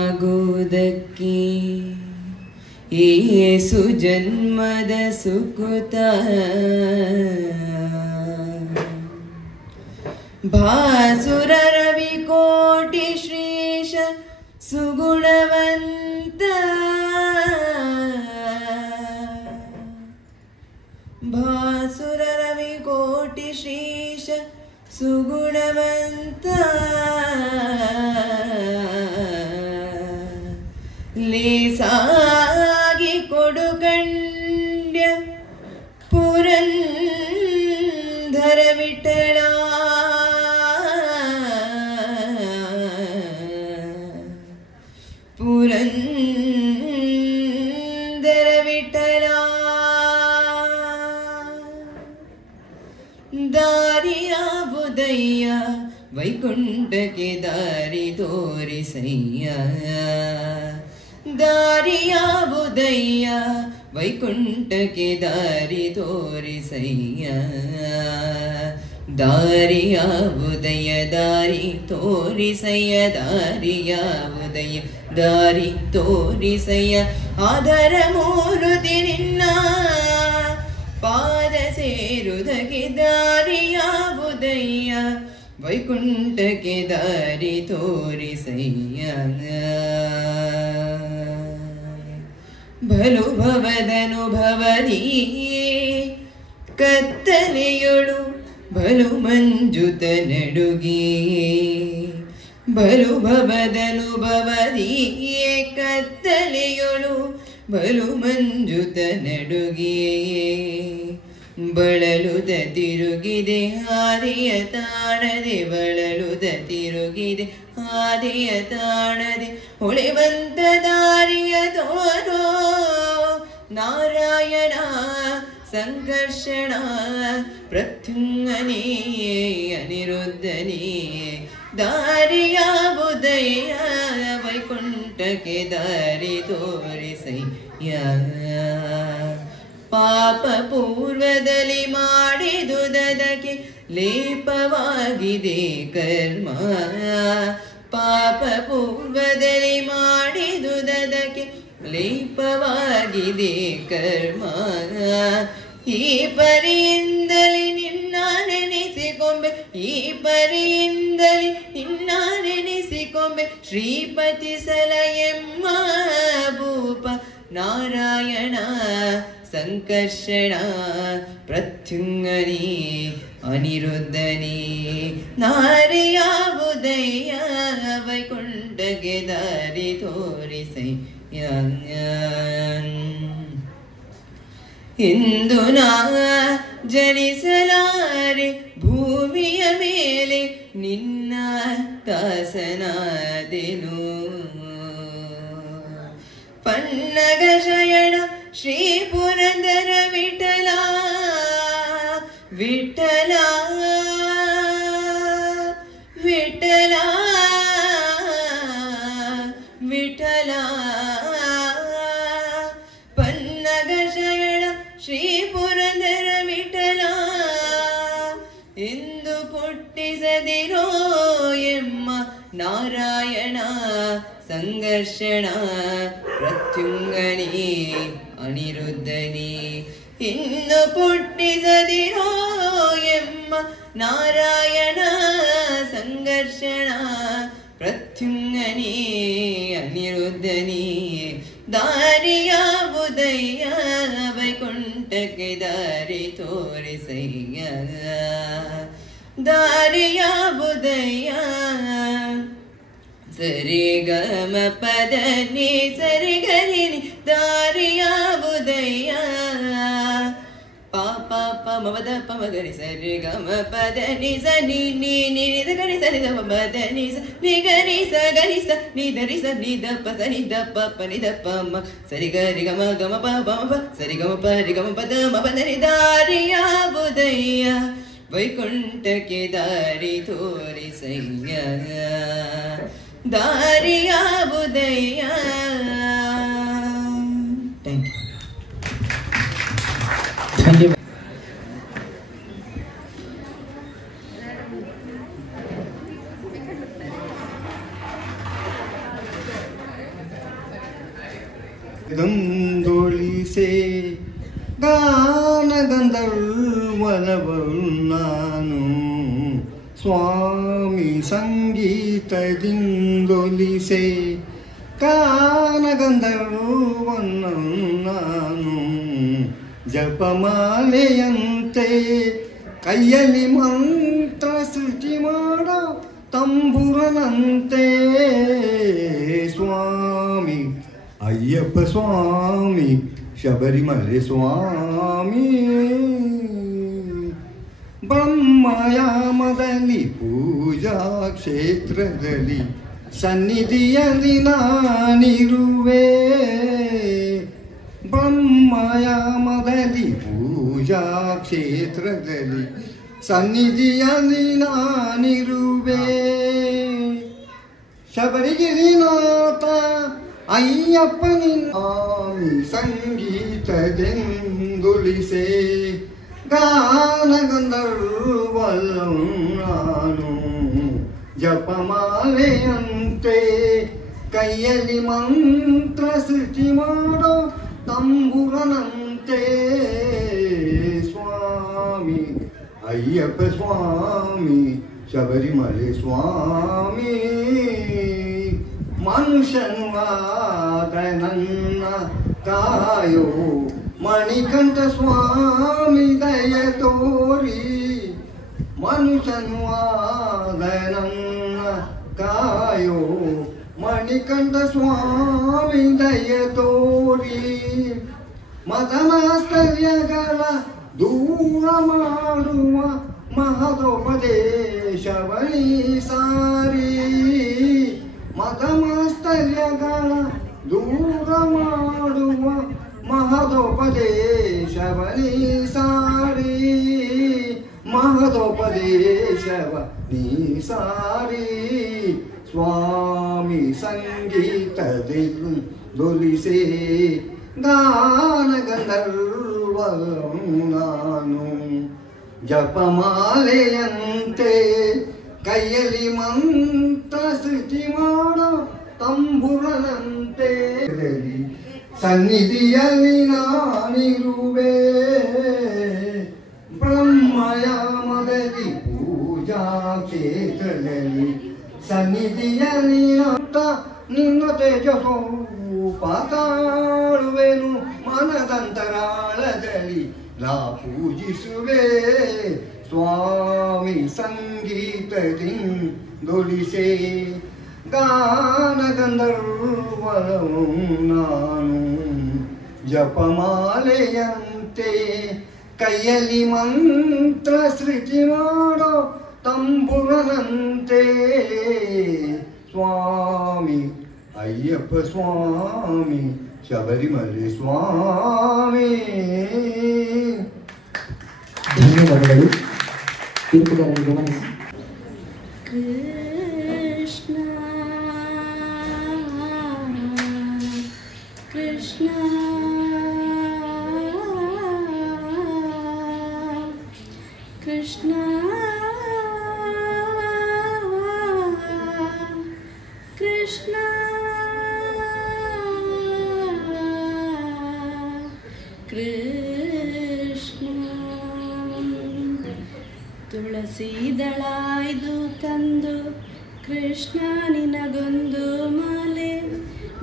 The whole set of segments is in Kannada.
ದಾಸನಾಗುವುದಕ್ಕೆ ಏಸು ಜನ್ಮದ ಸುಕೃತ ಭಾಸುರ ರವಿ ಕೋಟಿ ಶ್ರೀಶ ಸುಗುಣವಂತ ಭಾಸುರ ರವಿ ಕೋಟಿ ಶ್ರೀಶ ಸುಗುಣವಂತ ಲೇಸಾಗಿ ಕೊಡುಗಂಡ್ಯ ಪುರಂದರ ವಿಠಲ ಪುರಂದರ ವಿಠಲ ದಾರಿಯ ಬುದಯ್ಯ ವೈಕುಂಠಕ್ಕೆ ದಾರಿ ತೋರಿಸಯ್ಯ ದಾರಿಯ ಬುದಯ್ಯ ವೈಕುಂಠಕ್ಕೆ ದಾರಿ ತೋರಿಸಯ್ಯ ದಾರಿಯ ಉದಯ ದಾರಿ ತೋರಿಸಯ್ಯ ದಾರಿಯ ಉದಯ ದಾರಿ ತೋರಿಸಯ್ಯ ಆಧರ ಮೂರುತಿ ನಿನ್ನ ಪಾದ ಸೇರುದಕ್ಕೆ ದಾರಿಯ ಉದಯ ವೈಕುಂಠಕ್ಕೆ ದಾರಿ ತೋರಿಸಯ್ಯ ಬಲು ಭವದನುಭವದಿ ಕತ್ತಲೆಯೊಳು ಬಲು ಮಂಜುತ ನಡುಗಿ ಬಲು ಭವದನುಭವದಿ ಕತ್ತಲೆಯೊಳು ಬಲು ಮಂಜುತ ನಡುಗಿ ಬಳಲುದ ತಿರುಗಿದೆ ಹಾದಿಯ ತಾಣದೆ ಬಳಲುದ ತಿರುಗಿದೆ ಹಾದಿಯ ತಾಣದೆ ಹೊಳೆವಂತ ದಾರಿಯ ತೋರೋ ನಾರಾಯಣ ಸಂಕರ್ಷಣ ಪ್ರತ್ಯುಂಗನೇ ಅನಿರುದ್ಧನೇ ದಾರಿಯ ಬುದಯ್ಯ ವೈಕುಂಠಕ್ಕೆ ದಾರಿ ತೋರಿಸಯ್ಯ ಪಾಪ ಪೂರ್ವದಲ್ಲಿ ಮಾಡಿದುದಕ್ಕೆ ಲೇಪವಾಗಿದೆ ಕರ್ಮ ಪಾಪ ಪೂರ್ವದಲ್ಲಿ ಮಾಡಿದುದಕ್ಕೆ ಲೇಪವಾಗಿದೆ ಕರ್ಮ ಈ ಪರಿಯಿಂದಲೇ ನಿನ್ನ ನೆನೆಸಿಕೊಂಬೆ ಈ ಪರಿಯಿಂದಲೇ ನಿನ್ನ ನೆನೆಸಿಕೊಂಬೆ ಶ್ರೀಪತಿ ಸಲಯೆಮ್ಮ ಭೂಪ ನಾರಾಯಣ ಸಂಕರ್ಷಣ ಪ್ರತ್ಯುಂಗನೇ ಅನಿರುದ್ಧನೇ ನಾರಿಯ ಉದಯ ವೈಕುಂಠಕ್ಕೆ ದಾರಿ ತೋರಿಸಯ್ಯ ಇಂದು ನಾ ಜನಿಸಲಾರೆ ಭೂಮಿಯ ಮೇಲೆ ನಿನ್ನ ದಾಸನಾದೆನು ಪನ್ನಗ ಶಯಣ ಶ್ರೀ ಪುರಂದರ ವಿಠಲ ವಿಠಲ ವಿಠಲ ವಿಠಲ ಪನ್ನಗ ಶಯಣ ಶ್ರೀ ಪುರಂದರ ವಿಠಲ ಎಂದು ಪುಟ್ಟಿಸದಿರೋ ಎಮ್ಮ ನಾರಾಯಣ ಸಂಘರ್ಷಣ ಪ್ರತ್ಯುಂಗನೇ ಅನಿರುದ್ಧನೇ ಇನ್ನು ಪುಟ್ಟಿಸದಿರೋ ಎಮ್ಮ ನಾರಾಯಣ ಸಂಘರ್ಷಣ ಪ್ರತ್ಯುಂಗನೇ ಅನಿರುದ್ಧನೇ ದಾರಿಯ ಉದಯ ವೈಕುಂಠಕ್ಕೆ ದಾರಿ ತೋರಿಸಯ್ಯ ದಾರಿಯ ಉದಯ ಸರಿ ಗಮ ಪದ ನೀ ಸರಿ ಗರಿ ದಾರಿಯ ಉದಯ ಪಾಪ ಮಮದ ಪಮಗರಿ ಸರಿ ಗಮ ಪದ ನಿ ಸ ನಿ ನಿ ನಿ ದ ಗರಿ ಸರಿ ದ ಪದ ನಿ ಸ ನಿ ಗರಿ ಸ ನಿ ಧರಿ ಸ ನಿ ದ ಪ ಸ ನಿ ದ ಪ ಪ ನಿ ದ ಪ ಮ ಸರಿ ಗರಿ ಗಮ ಗಮ ಪ ಪ ಮ ಪ ಸರಿ ಗಮ ಪ ರಿ ಗಮ ಪದ ಮ ಪ ನಿ ದಾರಿಯ ಉದಯ ವೈಕುಂಠಕ್ಕೆ ದಾರಿ ತೋರಿಸಯ್ಯ ದಾರಿಯ ಉದಯ ಧನ್ಯವಾದ. ಗಂದೊಳಿಸೆ ಗಾನಗಂಧರ್ವನವಳು ನಾನು ಸ್ವಾಮಿ ಸಂಗೀತದಿಂದೊಲಿಸೆ ಗಾನಗಂಧರ್ವನು ನಾನು ಜಪಮಾಲೆಯಂತೆ ಕೈಯಲ್ಲಿ ಮಂತ್ರ ಸೃಷ್ಟಿ ಮಾಡೋ ತಂಬುರನಂತೆ ಸ್ವಾಮಿ ಅಯ್ಯಪ್ಪ ಸ್ವಾಮಿ ಶಬರಿಮಲೆ ಸ್ವಾಮಿ ಬ್ರಹ್ಮಯಾಮದಲ್ಲಿ ಪೂಜಾ ಕ್ಷೇತ್ರದಲ್ಲಿ ಸನ್ನಿಧಿಯಲ್ಲಿ ನಾನಿರುವೆ ಬ್ರಹ್ಮಯಾಮದಲ್ಲಿ ಪೂಜಾ ಕ್ಷೇತ್ರದಲ್ಲಿ ಸನ್ನಿಧಿಯಲ್ಲಿ ನಾನಿರುವೆ ಶಬರಿಗಿರಿನಾಥ ಅಯ್ಯಪ್ಪ ನಿನ್ನಾಮಿ ಸಂಗೀತದೆಂದುಲಿಸೆ ಗಾನಗಂಧರ್ವನು ನಾನು ಜಪಮಾಲೆಯಂತೆ ಕೈಯಲ್ಲಿ ಮಂತ್ರ ಸೃಷ್ಟಿ ಮಾಡೋ ತಂಬುರನಂತೆ ಸ್ವಾಮಿ ಅಯ್ಯಪ್ಪ ಸ್ವಾಮಿ ಶಬರಿಮಲೆ ಸ್ವಾಮಿ ಮನುಷ್ಯನ್ವಾದ ನನ್ನ ಕಾಯೋ ಮಣಿಕಂಠ ಸ್ವಾಮಿ ದಯ ತೋರಿ ಮನುಷ್ಯನ್ವಾದ ನನ್ನ ಕಾಯೋ ಮಣಿಕಂಠ ಸ್ವಾಮಿ ದಯ ತೋರಿ ಮದಮಾಸ್ತರ್ಯಗಳ ದೂರ ಮಾಡುವ ಮಹದೋಪದೇಶವಳಿ ಸಾರಿ ಮದಮಾಸ್ತರ್ಯಗಳ ದೂರ ಮಾಡುವ ಮಹದೋಪದೇಶವಳಿ ಸಾರಿ ಮಹದೋಪದೇಶವ ನೀ ಸಾರಿ ಸ್ವಾಮಿ ಸಂಗೀತದೊಲಿಸೆ ಗಾನಗಂಧರ್ವನು ನಾನು ಜಪಮಾಲೆಯಂತೆ ಕೈಯಲ್ಲಿ ಮಂತ್ರ ಸೃಷ್ಟಿ ಮಾಡೋ ತಂಬುರನಂತೆ ಸನ್ನಿಧಿಯಲ್ಲಿ ನಾನಿರುವೆ ಬ್ರಹ್ಮಯಾಮದಲ್ಲಿ ಪೂಜಾ ಕ್ಷೇತ್ರದಲ್ಲಿ ಸನ್ನಿಧಿಯಲ್ಲಿ ನಿನ್ನ ತೇಜಸ್ಸು ಪಾತಾಳುವೆನು ಮನದಂತರಾಳದಲ್ಲಿ ನಾ ಪೂಜಿಸುವೆ ಸ್ವಾಮಿ ಸಂಗೀತದಿಂದೊಲಿಸೆ ಗಾನಗಂಧರ್ವನು ನಾನು ಜಪಮಾಲೆಯಂತೆ ಕೈಯಲ್ಲಿ ಮಂತ್ರ ಸೃಷ್ಟಿ ಮಾಡೋ ತಂಬುರನಂತೆ ಸ್ವಾಮಿ ಅಯ್ಯಪ್ಪ ಸ್ವಾಮಿ ಶಬರಿಮಲೆ ಸ್ವಾಮಿ. ಧನ್ಯವಾದಗಳು. ತೀರ್ಪುಗಾರರಿಗೆ ಗಮನಿಸಿ. ಕೃಷ್ಣ ಕೃಷ್ಣ ಕೃಷ್ಣ ಕೃಷ್ಣ ಕೃಷ್ಣ ತುಳಸಿ ದಳಾಯ್ದು ತಂದು ಕೃಷ್ಣ ನಿನಗೊಂದು ಮಾಲೆ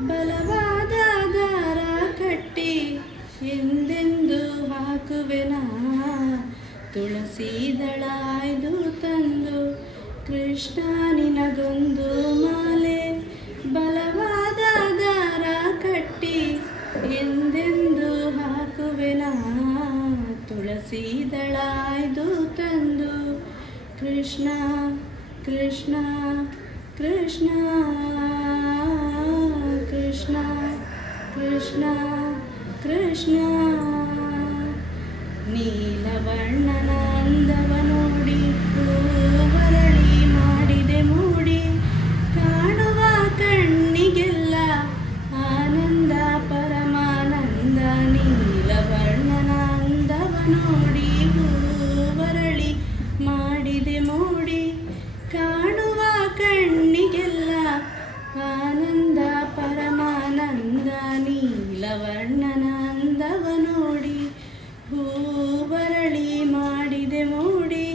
ಬಲವಾದ ದಾರ ಕಟ್ಟಿ ಎಂದೆಂದು ಹಾಕುವೆನಾ ತುಳಸಿ ದಳಾಯ್ದು ತಂದು ಕೃಷ್ಣ ನಿನಗೊಂದು ಮಾಲೆ ಬಲವಾದ ದಾರ ಕಟ್ಟಿ ಎಂದೆಂದು ಹಾಕುವೆನಾ ತುಳಸಿ ದಳಾಯ್ದು ತಂದು ಕೃಷ್ಣ ಕೃಷ್ಣ ಕೃಷ್ಣ ಕೃಷ್ಣ ಕೃಷ್ಣ ಕೃಷ್ಣ ನೀಲವರ್ಣನ ಅಂದವ ನೋಡಿ ಹೂವರಳಿ ಮಾಡಿದೆ ಮೂಡಿ ಕಾಣುವ ಕಣ್ಣಿಗೆಲ್ಲ ಆನಂದ ಪರಮಾನಂದ ನೀಲವರ್ಣನ ಅಂದವ ನೀಲವರ್ಣನ ಅಂದವ ನೋಡಿ ಹೂವರಳಿ ಮಾಡಿದೆ ಮೂಡಿ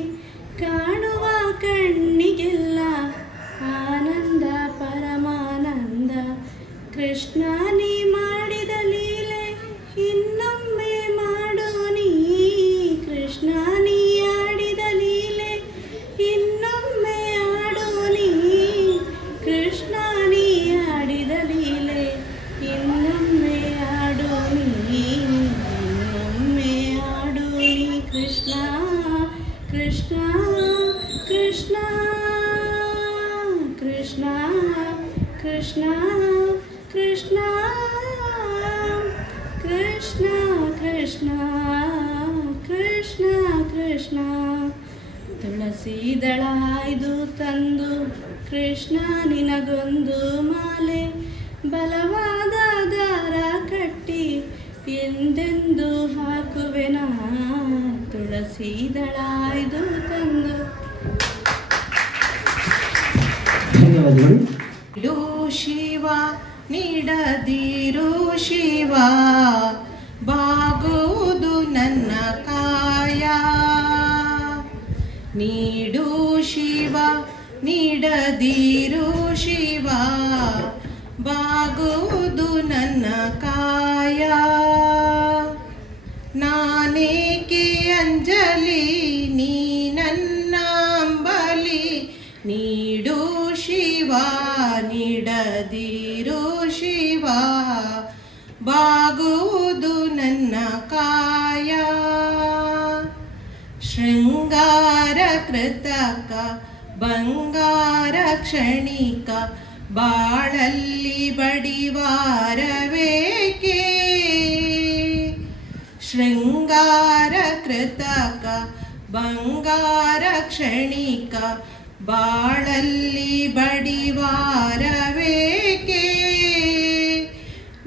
ಕಾಣುವ ಕಣ್ಣಿಗೆಲ್ಲ ಆನಂದ ಪರಮಾನಂದ ಕೃಷ್ಣ ನೀ ಮಾಡಿದ ಲೀಲೆ ಇನ್ನೊಮ್ಮೆ ಮಾಡು ನೀ ಕೃಷ್ಣ ನೀ ಆಡಿದ ಲೀಲೆ ಇನ್ನೊಮ್ಮೆ ಆಡು ನೀ ಕೃಷ್ಣ ನೀ ಆಡಿದ ಲೀಲೆ ಇನ್ನೊಮ್ಮೆ ಆಡು ನೀ ಇನ್ನೊಮ್ಮೆ ಆಡು ನೀ ಕೃಷ್ಣ ಕೃಷ್ಣ ಕೃಷ್ಣ ಕೃಷ್ಣ ಕೃಷ್ಣ ಕೃಷ್ಣ ಕೃಷ್ಣ ಕೃಷ್ಣ ಕೃಷ್ಣ ಕೃಷ್ಣ ತುಳಸಿ ದಳ ಆಯ್ದು ತಂದು ಕೃಷ್ಣ ನಿನಗೊಂದು ಮಾಲೆ ಬಲವಾದ ದಾರ ಕಟ್ಟಿ ಎಂದೆಂದು ಹಾಕುವೆನ ತುಳಸಿ ದಳ ಆಯ್ದು ತಂದು. ಧನ್ಯವಾದಗಳು. ಇಡು ಶಿವ ನೀಡದಿರು ಶಿವ ಬಾಗುವುದು ನನ್ನ ಕಾಯ ನೀಡು ಶಿವ ನೀಡದಿರು ಶಿವ ಬಾಗುವುದು ನನ್ನ ಕಾಯ ನಾನೇಕೆ ಅಂಜಲಿ ನೀ ನನ್ನ ಅಂಬಲಿ ನೀಡು ಶಿವ ನೀಡದಿರು ಶಿವ ಬಾಗುವುದು ನನ್ನ ಕಾಯ ಶೃಂಗಾರ ಕೃತಕ ಬಂಗಾರ ಕ್ಷಣಿಕ ಬಾಳಲ್ಲಿ ಬಡಿವಾರವೇಕೆ ಶೃಂಗಾರ ಕೃತಕ ಬಂಗಾರ ಕ್ಷಣಿಕ ಬಾಳಲ್ಲಿ ಬಡಿವಾರವೇಕೆ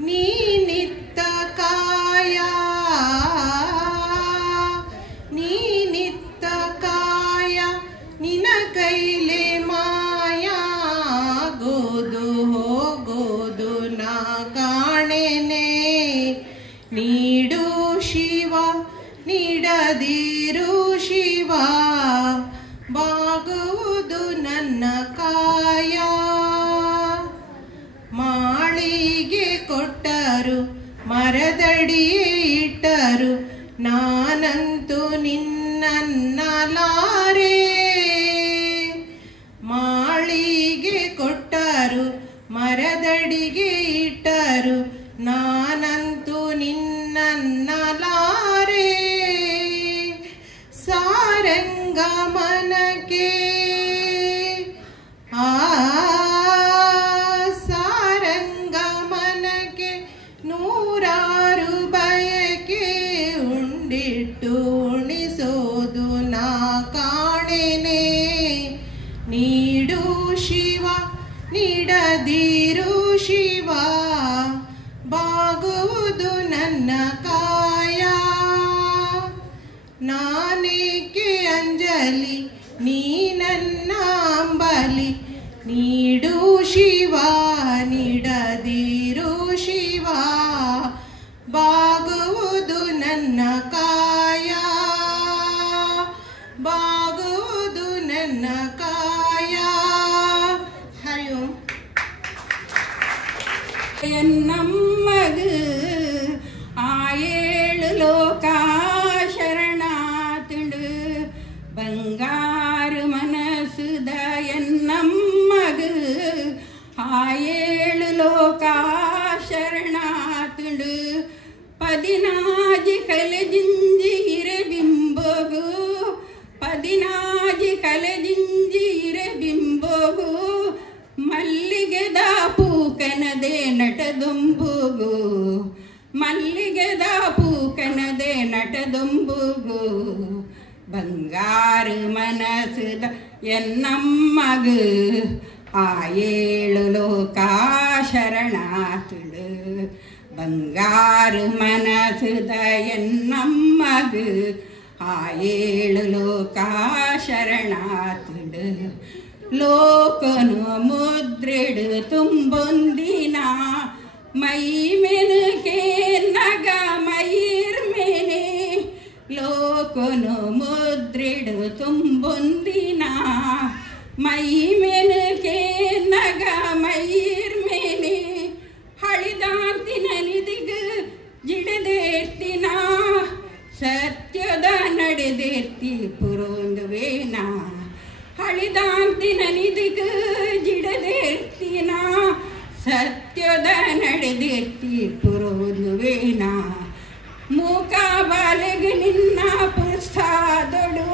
ನೀನಿತ್ತ ಕಾಯ ನೀನಿತ್ತ ಕಾಯ ನಿನ ಕೈಲೆ ಮಾಯಾ ಗೋದು ಹೋಗೋದು ನಾ ಕಾಣೆನೆ ನೀಡು ಶಿವ ನೀಡದಿರು ಶಿವ ಬಾಗುವುದು ನನ್ನ ಕಾಯ ಮಾಳಿಗೆ ಕೊಟ್ಟರು ಮರದಡಿಯೇ ಇಟ್ಟರು ನಾನಂತೂ ನಿನ್ನನ್ನಲಾರೆ ಮಾಳಿಗೆ ಕೊಟ್ಟರು ಮರದಡಿಗೆ ಇಟ್ಟರು ನಾನಂತೂ ನಿನ್ನನ್ನಲಾರೆ ಸಾರಂಗ ಮನಕ್ಕೆ ಸಾರಂಗ ಮನಕ್ಕೆ ನೂರಾರು ಬಯಕೆ ಉಂಡಿಟ್ಟು ಉಣಿಸೋದು ನಾ ಕಾಣೆನೆ ನೀಡು ಶಿವ ನೀಡದಿರು ಶಿವ ಬಾಗುವುದು ನನ್ನ ಕಾಯ ನಾನೇಕೆ ಅಂಜಲಿ ನೀ ನನ್ನ ಅಂಬಲಿ ನೀಡು ಶಿವ ನೀಡದಿರು ಶಿವ ಬಾಗುವುದು ನನ್ನ ಕಾಯ ಬಾಗುವುದು ನನ್ನ ಕಾಯ. ಹರಿ ಓಂ. ಎನ್ನಮ್ಮಗು ಆ ಏಳು ಲೋಕ ಶರಣಾತುಂಡು ಬಂಗಾರು ಮನಸುದ ಎನ್ನಮ್ಮಗು ಆ ಏಳು ಲೋಕ ಶರಣಾತುಂಡು ಪದಿನಾಜಿ ಕಲೆಜಿಂಜೀರ ಬಿಂಬಗು ಪದಿನಾಜಿ ಕಲೆಜಿಂಜೀರ ಬಿಂಬಗು ಮಲ್ಲಿಗೆದ ಪೂಕನದೆ ನಟದೊಂಬುಗು ಮಲ್ಲಿಗೆದ ಪೂಕನದೆ ನಟದೊಂಬುಗು ಬಂಗಾರು ಮನಸುದ ಎನ್ನಮ್ಮಗು ಆ ಏಳು ಲೋಕ ಶರಣಾತುಂಡು ಬಂಗಾರು ಮನಸುದ ಎನ್ನಮ್ಮಗು ಆ ಏಳು ಲೋಕ ಶರಣಾತುಂಡು ಲೋಕನು ಮುದ್ರೆಡು ತುಂಬೊಂದಿನ ಮೈ ಮೆನುಕೆ ಲೋಕನು ಮುದ್ರಿಡು ತುಂಬೊಂದಿನ ಮೈ ಮೆನಕೆ ನಗ ಮೈರ್ ಮೇನೆ ಹಳಿದಾಂತಿನ ನಿದಿಗ ಜಿಡದೇರ್ತಿನ ಸತ್ಯದ ನಡೆದೇರ್ತಿ ಪುರೋಂದುವೇನ ಹಳಿದಾಂತಿನ ನಿದಿಗ ಜಿಡದೇರ್ತಿನ ಸತ್ಯದ ನಡೆದೇರ್ತಿ ಪುರೋಂದುವೇನ ಮೂಕ ಬಾಲೆಗೆ ನಿನ್ನ ಪುಸ್ತದೊಡು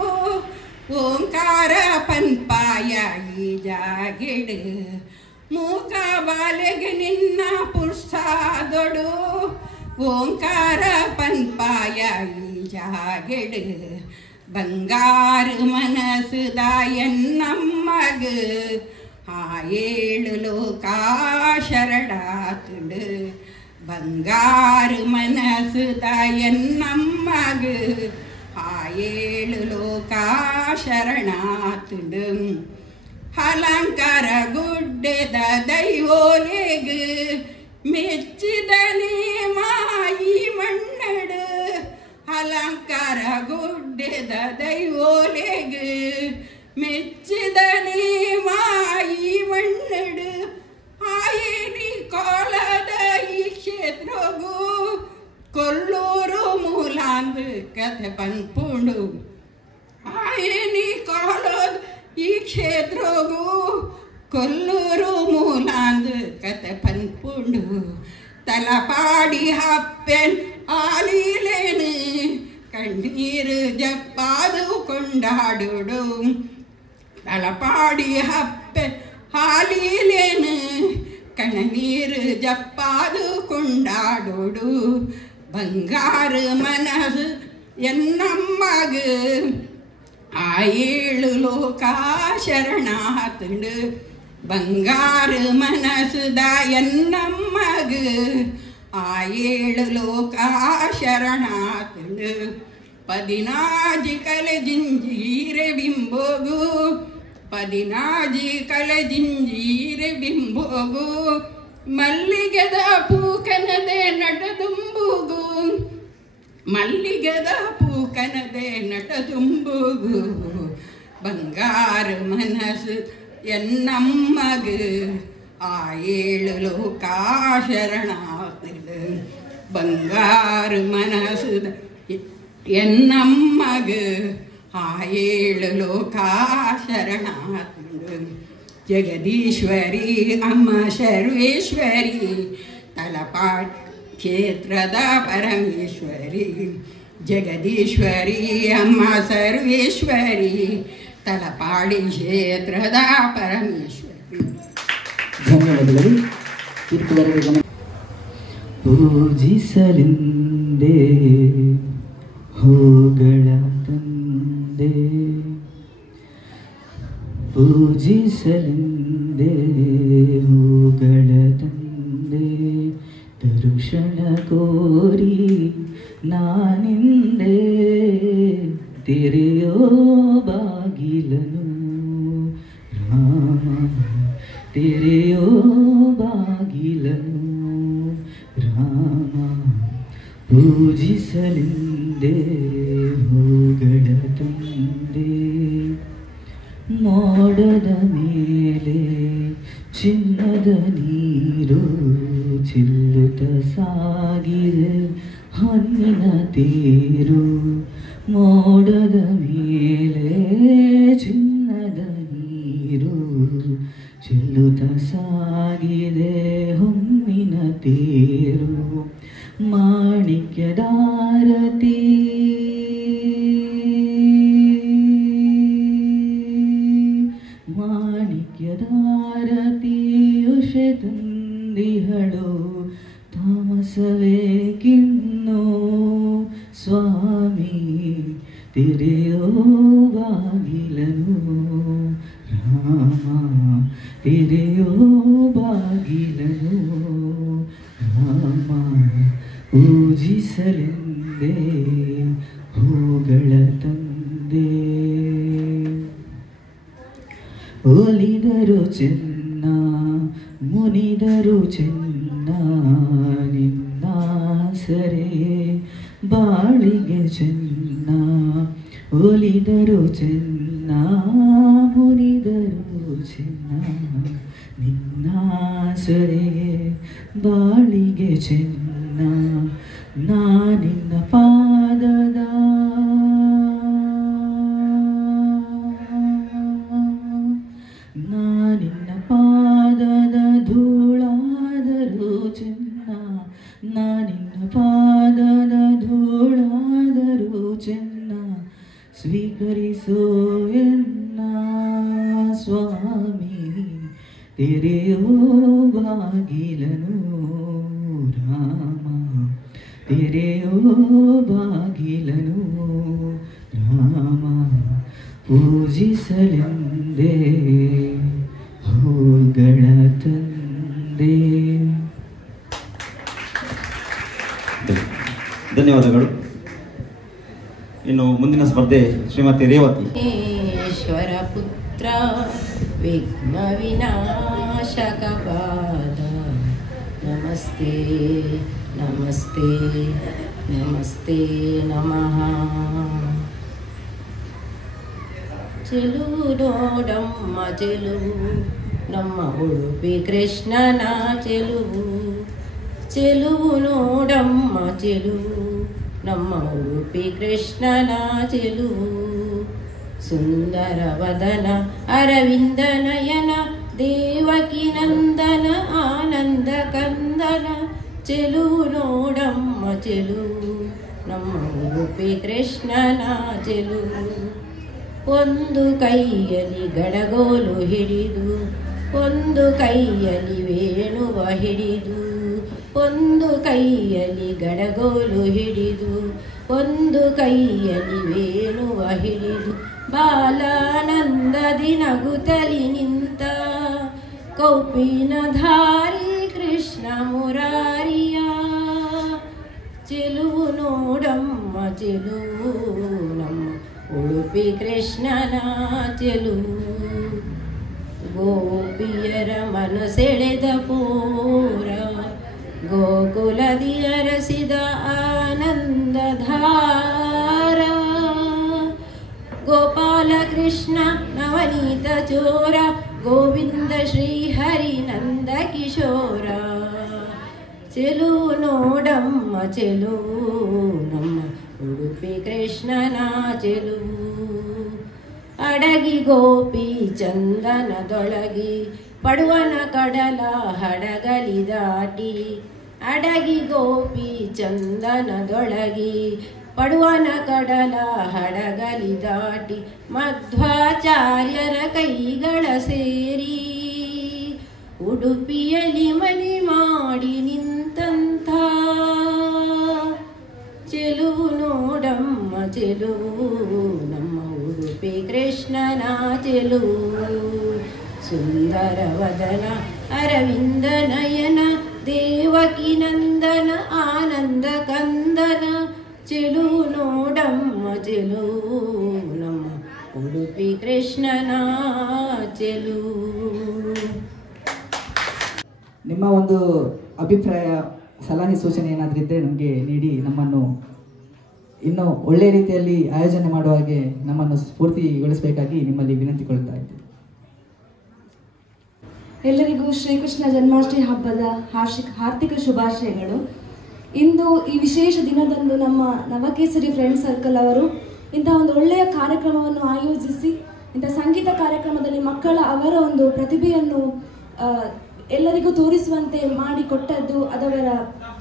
ಓಂಕಾರ ಪನ್ಪಾಯ ಈ ಜಾಗಿಡು ಮೂಕ ಬಾಲೆಗೆ ನಿನ್ನ ಪುಸ್ತದೊಡು ಓಂಕಾರ ಪನ್ಪಾಯ ಈ ಜಾಗಿಡು ಬಂಗಾರು ಮನಸುದ ಎನ್ನಮ್ಮಗ ಆ 7 ಲೋಕ ಶರಣಾತುಡು ಬಂಗಾರು ಮನಸುದ ಎನ್ನಮ್ಮಗ ಆ 7 ಲೋಕ ಶರಣಾತುಡು ಅಲಂಕಾರ ಗುಡ್ಡೆದ ದೈವೋಲೆಗ ಮೆಚ್ಚಿದನೇ ಮಾಯಿ ಮಣ್ಣಡು ಅಲಂಕಾರ ಗುಡ್ಡೆದ ದೈವೋಲೆಗ ಮೆಚ್ಚಿದನೇ ಮಾಯಿ ಮಣ್ಣಡು ಆಯೇನಿ ಕೋಲದ ಈ ಕ್ಷೇತ್ರಗೂ ಕೊಲ್ಲೂರು ಮೂಲಾಂದು ಕತೆ ಪನ್ಪುಂಡು ಆಯೇನಿ ಕೋಲದ ಈ ಕ್ಷೇತ್ರಗೂ ಕೊಲ್ಲೂರು ಮೂಲಾಂದು ಕತೆ ಪನ್ಪುಂಡು ತಲಪಾಡಿ ಹಪ್ಪೆನ್ ಆಲೀಲೇನು ಕಣ್ಣೀರು ಜಪ್ಪಾದು ಕೊಂಡಾಡುಡು ತಲಪಾಡಿ ಹಪ್ಪೆ ಹಾಲೀಲೇನು ಕಣ್ಣೀರು ಜಪ್ಪಾದು ಕೊಂಡಾಡೋಡು ಬಂಗಾರು ಮನಸ್ಸು ಎನ್ನಮ್ಮಗ ಆ 7 ಲೋಕ ಶರಣಾತುಡು ಬಂಗಾರು ಮನಸ್ಸುದ ಎನ್ನಮ್ಮಗ ಆ 7 ಲೋಕ ಶರಣಾತುಡು ಪದಿನಾಜಿ ಕಲೆ ಜಿಂಜೀರೆ ಬಿಂಬೋಗು ಪದಿನಾಜಿ ಕಲೆ ಜಿಂಜೀರೆ ಬಿಂಬೋಗು ಮಲ್ಲಿಗೆದ ಪೂಕನದೆ ನಟದುಂಬುಗು ಮಲ್ಲಿಗೆದ ಪೂಕನದೆ ನಟದುಂಬುಗು ಬಂಗಾರು ಮನಸ್ಸು ಎನ್ನಮ್ಮಗ ಆ 7 ಲೋಕ ಶರಣಾತುಡು ಬಂಗಾರು ಮನಸ್ಸುದ ಎನ್ನಮ್ಮಗ ಆ 7 ಲೋಕ ಶರಣಾತುಡು ಜಗದೀಶ್ವರಿ ಅಮ್ಮ ಸರ್ವೇಶ್ವರಿ ತಲಪಾಡಿ ಕ್ಷೇತ್ರದ ಪರಮೇಶ್ವರಿ ಜಗದೀಶ್ವರಿ ಅಮ್ಮ ಸರ್ವೇಶ್ವರಿ ತಲಪಾಡಿ ಕ್ಷೇತ್ರದ ಪರಮೇಶ್ವರಿ. ಧನ್ಯವಾದಗಳು. ಇದುವರೆಗೆ ಗಮನ ಪೂಜಿಸಲೆಂದೇ ಹೂಗಳ ತಂದೆ ಪೂಜಿಸಲೆಂದೇ ಹೂಗಳ ತಂದೆ ದರುಶನ ಕೋರಿ ನಾನಿಂದೆ ತೆರೆಯೋ ಬಾಗಿಲನು ರಾಮ ತೆರೆಯೋ ಬಾಗಿಲನು ರಾಮ ಪೂಜಿಸಲೆಂದೇ ಹೂಗಳ ತಂದೆ ಮೋಡದ ಮೇಲೆ ಚಿನ್ನದ ನೀರು ಚಿಲ್ಲುತ್ತ ಸಾಗಿದೆ ಹೊನ್ನಿನ ತೇರು ಮೋಡದ ಮೇಲೆ ಚಿನ್ನದ ನೀರು ಚಿಲ್ಲುತ್ತ ಸಾಗಿದೆ ಹೊನ್ನಿನ ತೇರು ಮಾಣಿಕ್ಯದಾರತಿ ಮಾಣಿಕ್ಯದಾರತಿ ಉಷೆ ತಂದಿಹಳು ತಾಮಸವೇಕಿನ್ನೋ ಸ್ವಾಮಿ ತೆರೆಯೋ ಬಾಗಿಲನು ರಾಮ ತೆರೆಯೋ ಬಾಗಿಲನು ರಾಮ ಪೂಜಿಸಲೆಂದೇ ಹೂಗಳ ತಂದೆ ಒಲಿದರು ಚೆನ್ನ ಮುನಿದರು ಚೆನ್ನ ನಿನ್ನ ಸರೆ ಬಾಳಿಗೆ ಚೆನ್ನ ಒಲಿದರು ಚೆನ್ನ ಮುನಿದರು ಚೆನ್ನ ನಿನ್ನ ಸರೆಗೆ ಬಾಳಿಗೆ ಚೆನ್ನ ನಾನಿನ್ನ ಪಾದದ ನಾನಿನ್ನ ಪಾದದ ಧೂಳಾದರೂ ಚೆನ್ನ ನಾನಿನ್ನ ಪಾದದ ಧೂಳಾದರೂ ಚೆನ್ನ ಸ್ವೀಕರಿಸೋ ಎನ್ನ ಸ್ವಾಮಿ ತೆರೆಯೋ ಬಾಗಿಲನು ರಾಮ ತೆರೆಯೋ ಬಾಗಿಲನು ರಾಮ ಪೂಜಿಸಲೆಂದೇ ಹೂಗಳ ತಂದೆ. ಧನ್ಯವಾದಗಳು. ಇನ್ನು ಮುಂದಿನ ಸ್ಪರ್ಧೆ ಶ್ರೀಮತಿ ರೇವತಿ. ಈಶ್ವರ ಪುತ್ರ ವಿಘ್ನ ವಿನಾಶಕ ಪಾದ ನಮಸ್ತೆ ನಮಸ್ತೆ ನಮಸ್ತೆ ನಮಃ. ಚೆಲುವು ನೋಡಮ್ಮ ಚೆಲುವು ನಮ್ಮ ಉಡುಪಿ ಕೃಷ್ಣನ ಚೆಲುವು ಚೆಲುವು ನೋಡಮ್ಮ ಚೆಲುವು ನಮ್ಮ ಉಡುಪಿ ಕೃಷ್ಣನ ಚೆಲುವು ಸುಂದರ ವದನ ಅರವಿಂದ ನಯನ ದೇವಕಿ ನಂದನ ಆನಂದ ಕಂದನ ಚೆಲುವು ನೋಡಮ್ಮ ಚೆಲುವು ನಮ್ಮ ಉಡುಪಿ ಕೃಷ್ಣನ ಚೆಲುವು. ಒಂದು ಕೈಯಲ್ಲಿ ಗಡಗೋಲು ಹಿಡಿದು ಒಂದು ಕೈಯಲ್ಲಿ ವೇಣುವ ಹಿಡಿದು ಒಂದು ಕೈಯಲ್ಲಿ ಗಡಗೋಲು ಹಿಡಿದು ಒಂದು ಕೈಯಲ್ಲಿ ವೇಣುವ ಹಿಡಿದು ಬಾಲಾನಂದದಿ ನಗುತ್ತಲಿ ನಿಂತ ಕೌಪಿನಧಾರಿ ಕೃಷ್ಣ ಮುರಾರಿಯ ಚೆಲುವು ನೋಡಮ್ಮ ಚೆಲುವು ನಮ್ಮ ಉಡುಪಿ ಕೃಷ್ಣನ ಚೆಲುವು. ಗೋಪಿಯರ ಮನಸೆಳೆದ ಪೋರ ಗೋಕುಲದಿ ಅರಸಿದ ಆನಂದಧಾರ ಗೋಪಾಲ ಕೃಷ್ಣ ನವನೀತ ಚೋರ ಗೋವಿಂದ ಶ್ರೀಹರಿ ನಂದ ಕಿಶೋರ ಚೆಲುವು ನೋಡಮ್ಮ ಚೆಲುವು ನಮ್ಮ ಉಡುಪಿ ಕೃಷ್ಣನ ಚೆಲುವು. ಅಡಗಿ ಗೋಪಿ ಚಂದನದೊಳಗಿ ಪಡುವನ ಕಡಲ ಹಡಗಲಿ ದಾಟಿ ಅಡಗಿ ಗೋಪಿ ಚಂದನದೊಳಗಿ ಪಡುವನ ಕಡಲ ಹಡಗಲಿ ದಾಟಿ ಮಧ್ವಾಚಾರ್ಯರ ಕೈಗಳ ಸೇರಿ ಉಡುಪಿಯಲ್ಲಿ ಮನೆ ಮಾಡಿ ನಿಂತಂಥ ಚೆಲುವು ನೋಡಮ್ಮ ಚೆಲುವು ನಮ್ಮ ಉಡುಪಿ ಕೃಷ್ಣನ ಚೆಲುವು. ಸುಂದರ ವದನ ಅರವಿಂದ ನಯನ ದೇವಕಿ ನಂದನ ಆನಂದ ಕಂದನ ಚೆಲುವು ನೋಡಮ್ಮ ಚೆಲುವು ನಮ್ಮ ಉಡುಪಿ ಕೃಷ್ಣನ ಚೆಲುವು. ನಿಮ್ಮ ಒಂದು ಅಭಿಪ್ರಾಯ ಸಲಹೆ ಸೂಚನೆ ಏನಾದರೂ ಇದ್ದರೆ ನಮಗೆ ನೀಡಿ ನಮ್ಮನ್ನು ಇನ್ನೂ ಒಳ್ಳೆಯ ರೀತಿಯಲ್ಲಿ ಆಯೋಜನೆ ಮಾಡುವ ಹಾಗೆ ನಮ್ಮನ್ನು ಸ್ಫೂರ್ತಿಗೊಳಿಸಬೇಕಾಗಿ ನಿಮ್ಮಲ್ಲಿ ವಿನಂತಿಕೊಳ್ತಾ ಇದ್ದೀವಿ. ಎಲ್ಲರಿಗೂ ಶ್ರೀಕೃಷ್ಣ ಜನ್ಮಾಷ್ಟಮಿ ಹಬ್ಬದ ಹಾರ್ದಿಕ ಶುಭಾಶಯಗಳು. ಇಂದು ಈ ವಿಶೇಷ ದಿನದಂದು ನಮ್ಮ ನವಕೇಸರಿ ಫ್ರೆಂಡ್ ಸರ್ಕಲ್ ಅವರು ಇಂತಹ ಒಂದು ಒಳ್ಳೆಯ ಕಾರ್ಯಕ್ರಮವನ್ನು ಆಯೋಜಿಸಿ ಇಂಥ ಸಂಗೀತ ಕಾರ್ಯಕ್ರಮದಲ್ಲಿ ಮಕ್ಕಳ ಅವರ ಒಂದು ಪ್ರತಿಭೆಯನ್ನು ಎಲ್ಲರಿಗೂ ತೋರಿಸುವಂತೆ ಮಾಡಿಕೊಟ್ಟದ್ದು ಅದವರ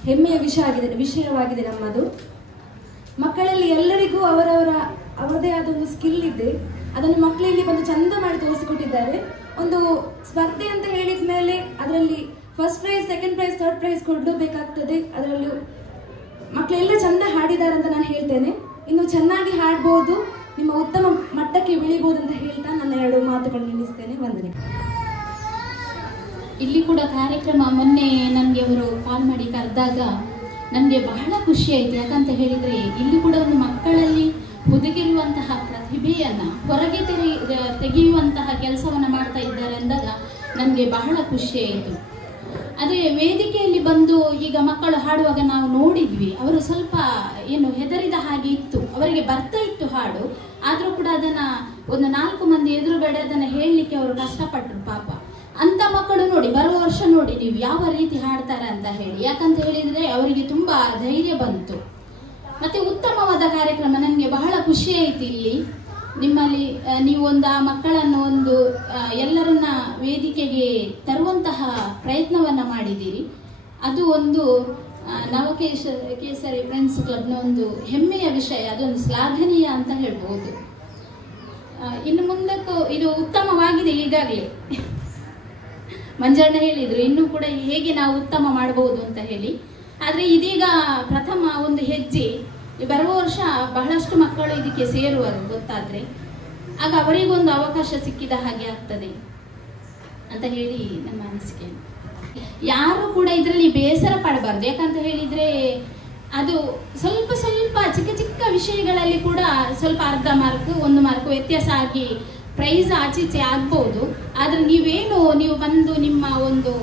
ಹೆಮ್ಮೆಯ ವಿಷಯವಾಗಿದೆ ನಮ್ಮದು. ಮಕ್ಕಳಲ್ಲಿ ಎಲ್ಲರಿಗೂ ಅವರದೇ ಆದ ಒಂದು ಸ್ಕಿಲ್ ಇದೆ. ಅದನ್ನು ಮಕ್ಕಳಲ್ಲಿ ಒಂದು ಚಂದ ಮಾಡಿ ತೋರಿಸಿಕೊಟ್ಟಿದ್ದಾರೆ. ಒಂದು ಸ್ಪರ್ಧೆ ಅಂತ ಹೇಳಿದ ಮೇಲೆ ಅದರಲ್ಲಿ first prize, second prize, third prize ಕೊಡಬೇಕಾಗ್ತದೆ. ಅದರಲ್ಲೂ ಮಕ್ಕಳೆಲ್ಲ ಚಂದ ಹಾಡಿದ್ದಾರೆ ಅಂತ ನಾನು ಹೇಳ್ತೇನೆ. ಇನ್ನು ಚೆನ್ನಾಗಿ ಹಾಡ್ಬೋದು, ನಿಮ್ಮ ಉತ್ತಮ ಮಟ್ಟಕ್ಕೆ ಬೆಳಿಬೋದು ಅಂತ ಹೇಳ್ತಾ ನನ್ನ 2 ಮಾತುಗಳು ನಿಲ್ಲಿಸ್ತೇನೆ. ವಂದನೆ. ಇಲ್ಲಿ ಕೂಡ ಕಾರ್ಯಕ್ರಮ ಮೊನ್ನೆ ನನಗೆ ಅವರು ಕಾಲ್ ಮಾಡಿ ಕರೆದಾಗ ನನಗೆ ಬಹಳ ಖುಷಿ ಆಯಿತು. ಯಾಕಂತ ಹೇಳಿದರೆ ಇಲ್ಲಿ ಕೂಡ ಒಂದು ಮಕ್ಕಳಲ್ಲಿ ಹುದುಗಿರುವಂತಹ ಪ್ರತಿಭೆಯನ್ನು ಹೊರಗೆ ತೆಗೆಯುವಂತಹ ಕೆಲಸವನ್ನು ಮಾಡ್ತಾ ಇದ್ದಾರೆ ಅಂದಾಗ ನನಗೆ ಬಹಳ ಖುಷಿ ಆಯಿತು. ಆದರೆ ವೇದಿಕೆಯಲ್ಲಿ ಬಂದು ಈಗ ಮಕ್ಕಳು ಹಾಡುವಾಗ ನಾವು ನೋಡಿದ್ವಿ, ಅವರು ಸ್ವಲ್ಪ ಏನು ಹೆದರಿದ ಹಾಗೆ ಇತ್ತು, ಅವರಿಗೆ ಬರ್ತಾ ಇತ್ತು ಹಾಡು, ಆದರೂ ಕೂಡ ಅದನ್ನ ಒಂದು 4 ಮಂದಿ ಎದುರುಗಡೆ ಅದನ್ನ ಹೇಳಲಿಕ್ಕೆ ಅವರು ಕಷ್ಟಪಟ್ಟರು ಪಾಪ. ಅಂತ ಮಕ್ಕಳು ನೋಡಿ ಬರುವ ವರ್ಷ ನೋಡಿ ನೀವು ಯಾವ ರೀತಿ ಹಾಡ್ತಾರೆ ಅಂತ ಹೇಳಿ, ಯಾಕಂತ ಹೇಳಿದ್ರೆ ಅವರಿಗೆ ತುಂಬಾ ಧೈರ್ಯ ಬಂತು. ಮತ್ತೆ ಉತ್ತಮವಾದ ಕಾರ್ಯಕ್ರಮ, ನನಗೆ ಬಹಳ ಖುಷಿ ಆಯ್ತು ಇಲ್ಲಿ ನಿಮ್ಮಲ್ಲಿ ನೀವು ಆ ಮಕ್ಕಳನ್ನು ಎಲ್ಲರನ್ನ ವೇದಿಕೆಗೆ ತರುವಂತಹ ಪ್ರಯತ್ನವನ್ನ ಮಾಡಿದ್ದೀರಿ. ಅದು ಒಂದು ನವಕೇಸರಿ ಫ್ರೆಂಡ್ಸ್ ಕ್ಲಬ್ನ ಒಂದು ಹೆಮ್ಮೆಯ ವಿಷಯ, ಅದೊಂದು ಶ್ಲಾಘನೀಯ ಅಂತ ಹೇಳ್ಬೋದು. ಇನ್ನು ಮುಂದಕ್ಕೂ ಇದು ಉತ್ತಮವಾಗಿದೆ. ಈಗಾಗಲೇ ಮಂಜಣ್ಣ ಹೇಳಿದ್ರು ಇನ್ನೂ ಕೂಡ ಹೇಗೆ ನಾವು ಉತ್ತಮ ಮಾಡಬಹುದು ಅಂತ ಹೇಳಿ. ಆದರೆ ಇದೀಗ ಪ್ರಥಮ ಒಂದು ಹೆಜ್ಜೆ. ಬರುವ ವರ್ಷ ಬಹಳಷ್ಟು ಮಕ್ಕಳು ಇದಕ್ಕೆ ಸೇರುವರು ಗೊತ್ತಾದ್ರೆ, ಆಗ ಅವರಿಗೊಂದು ಅವಕಾಶ ಸಿಕ್ಕಿದ ಹಾಗೆ ಆಗ್ತದೆ ಅಂತ ಹೇಳಿ ನಮ್ಮ ಅನಿಸಿಕೆ. ಯಾರು ಕೂಡ ಇದರಲ್ಲಿ ಬೇಸರ ಪಡಬಾರ್ದು, ಯಾಕಂತ ಹೇಳಿದ್ರೆ ಅದು ಸ್ವಲ್ಪ ಸ್ವಲ್ಪ ಚಿಕ್ಕ ಚಿಕ್ಕ ವಿಷಯಗಳಲ್ಲಿ ಕೂಡ ಸ್ವಲ್ಪ ಅರ್ಧ ಮಾರ್ಕ್ 1 ಮಾರ್ಕ್ ವ್ಯತ್ಯಾಸ ಆಗಿ ಪ್ರೈಸ್ ಆಚೀಚೆ ಆಗ್ಬಹುದು. ಆದ್ರೆ ನೀವು ಬಂದು ನಿಮ್ಮ ಒಂದು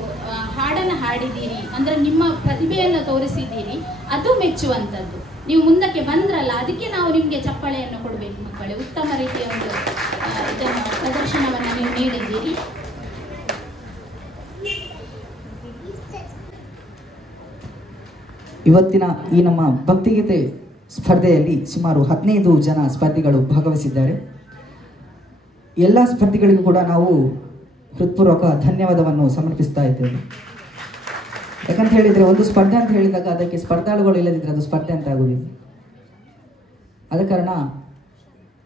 ಹಾಡನ್ನು ಹಾಡಿದ್ದೀರಿ ಅಂದ್ರೆ ನಿಮ್ಮ ಪ್ರತಿಭೆಯನ್ನು ತೋರಿಸಿದ್ದೀರಿ, ಅದು ಮೆಚ್ಚುವಂಥದ್ದು. ನೀವು ಮುಂದಕ್ಕೆ ಬಂದ್ರಲ್ಲ, ಅದಕ್ಕೆ ನಾವು ನಿಮಗೆ ಚಪ್ಪಾಳೆಯನ್ನು ಕೊಡಬೇಕು ಮಕ್ಕಳೇ. ಉತ್ತಮ ರೀತಿಯ ಒಂದು ಇದನ್ನು ಪ್ರದರ್ಶನವನ್ನು ನೀವು ನೀಡಿದ್ದೀರಿ. ಇವತ್ತಿನ ಈ ನಮ್ಮ ಭಕ್ತಿಗೀತೆ ಸ್ಪರ್ಧೆಯಲ್ಲಿ ಸುಮಾರು 15 ಜನ ಸ್ಪರ್ಧಿಗಳು ಭಾಗವಹಿಸಿದ್ದಾರೆ. ಎಲ್ಲ ಸ್ಪರ್ಧಿಗಳಿಗೂ ಕೂಡ ನಾವು ಹೃತ್ಪೂರ್ವಕ ಧನ್ಯವಾದವನ್ನು ಸಮರ್ಪಿಸ್ತಾ ಇದ್ದೇವೆ. ಯಾಕಂತ ಹೇಳಿದರೆ ಒಂದು ಸ್ಪರ್ಧೆ ಅಂತ ಹೇಳಿದಾಗ ಅದಕ್ಕೆ ಸ್ಪರ್ಧಾಳುಗಳು ಇಲ್ಲದಿದ್ದರೆ ಅದು ಸ್ಪರ್ಧೆ ಅಂತ ಆಗುವುದಿಲ್ಲ. ಆದ ಕಾರಣ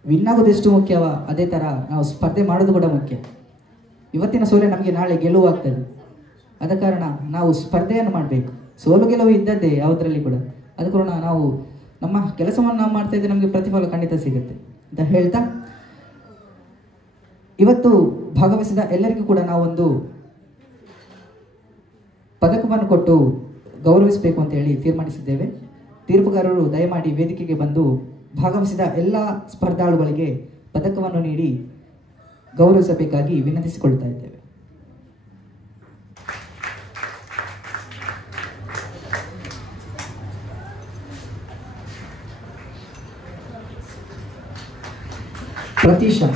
ವಿನ್ ಆಗೋದೆಷ್ಟು ಮುಖ್ಯವ ಅದೇ ಥರ ನಾವು ಸ್ಪರ್ಧೆ ಮಾಡೋದು ಕೂಡ ಮುಖ್ಯ. ಇವತ್ತಿನ ಸೋಲೆ ನಮಗೆ ನಾಳೆ ಗೆಲುವು ಆಗ್ತದೆ. ಆದ ಕಾರಣ ನಾವು ಸ್ಪರ್ಧೆಯನ್ನು ಮಾಡಬೇಕು. ಸೋಲು ಗೆಲುವು ಇದ್ದದ್ದೇ ಯಾವುದರಲ್ಲಿ ಕೂಡ. ಆದ ಕಾರಣ ನಾವು ನಮ್ಮ ಕೆಲಸವನ್ನು ನಾವು ಮಾಡ್ತಾ ಇದ್ದರೆ ನಮಗೆ ಪ್ರತಿಫಲ ಖಂಡಿತ ಸಿಗುತ್ತೆ ಅಂತ ಹೇಳ್ತಾ, ಇವತ್ತು ಭಾಗವಹಿಸಿದ ಎಲ್ಲರಿಗೂ ಕೂಡ ನಾವೊಂದು ಪದಕವನ್ನು ಕೊಟ್ಟು ಗೌರವಿಸಬೇಕು ಅಂತ ಹೇಳಿ ತೀರ್ಮಾನಿಸಿದ್ದೇವೆ. ತೀರ್ಪುಗಾರರು ದಯಮಾಡಿ ವೇದಿಕೆಗೆ ಬಂದು ಭಾಗವಹಿಸಿದ ಎಲ್ಲ ಸ್ಪರ್ಧಾಳುಗಳಿಗೆ ಪದಕವನ್ನು ನೀಡಿ ಗೌರವಿಸಬೇಕಾಗಿ ವಿನಂತಿಸಿಕೊಳ್ತಾ ಇದ್ದೇವೆ. ಪ್ರತೀಶಾ,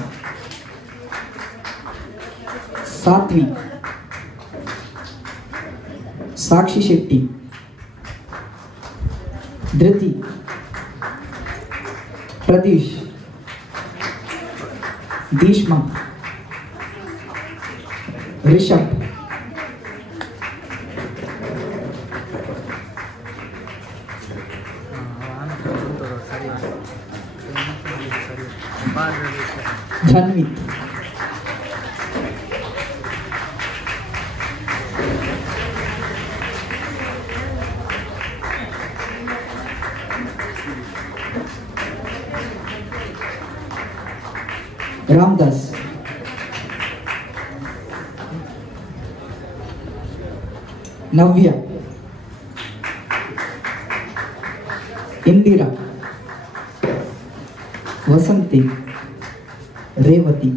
ಸಾತ್ವಿ, ಸಾಕ್ಷಿ ಶೆಟ್ಟಿ, ಧೃತಿ, ಪ್ರದೀಶ್, ದೀಶ್ಮಾ, ರಿಷಬ್, ಧನ್ವಿತ್, ರಾಮದಾಸ್, ನವ್ಯ, ಇಂದಿರಾ, ವಸಂತಿ, ರೇವತಿ,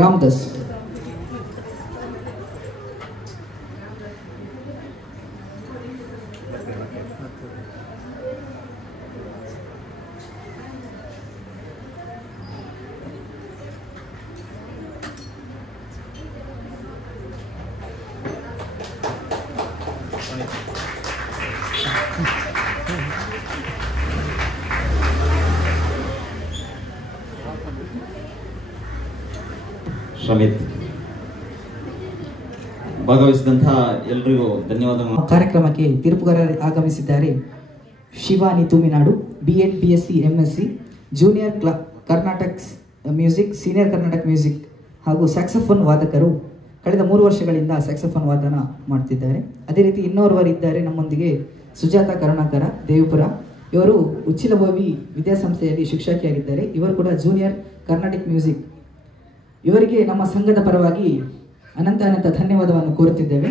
ರಾಮದಾಸ್, ಶ್ರಮಿತ್. ಭಾಗವಹಿಸಿದಂತಹ ಎಲ್ಲರಿಗೂ ಧನ್ಯವಾದ. ಕಾರ್ಯಕ್ರಮಕ್ಕೆ ತೀರ್ಪುಗಾರರು ಆಗಮಿಸಿದ್ದಾರೆ. Shivani Thuminadu, B.Ed, B.Sc, M.Sc, junior Karnataka music, senior Karnataka music ಹಾಗೂ ಸ್ಯಾಕ್ಸೋಫೋನ್ ವಾದಕರು. ಕಳೆದ 3 ವರ್ಷಗಳಿಂದ ಸ್ಯಾಕ್ಸೋಫೋನ್ ವಾದನ ಮಾಡ್ತಿದ್ದಾರೆ. ಅದೇ ರೀತಿ ಇನ್ನೋರ್ವರು ಇದ್ದಾರೆ ನಮ್ಮೊಂದಿಗೆ, ಸುಜಾತ ಕರುಣಾಕರ ದೇವಪುರ. ಇವರು ಉಚ್ಚಿಲಭೋವಿ ವಿದ್ಯಾಸಂಸ್ಥೆಯಲ್ಲಿ ಶಿಕ್ಷಕಿಯಾಗಿದ್ದಾರೆ. ಇವರು ಕೂಡ ಜೂನಿಯರ್ ಕರ್ನಾಟಿಕ್ ಮ್ಯೂಸಿಕ್. ಇವರಿಗೆ ನಮ್ಮ ಸಂಘದ ಪರವಾಗಿ ಅನಂತ ಅನಂತ ಧನ್ಯವಾದವನ್ನು ಕೋರುತ್ತಿದ್ದೇವೆ.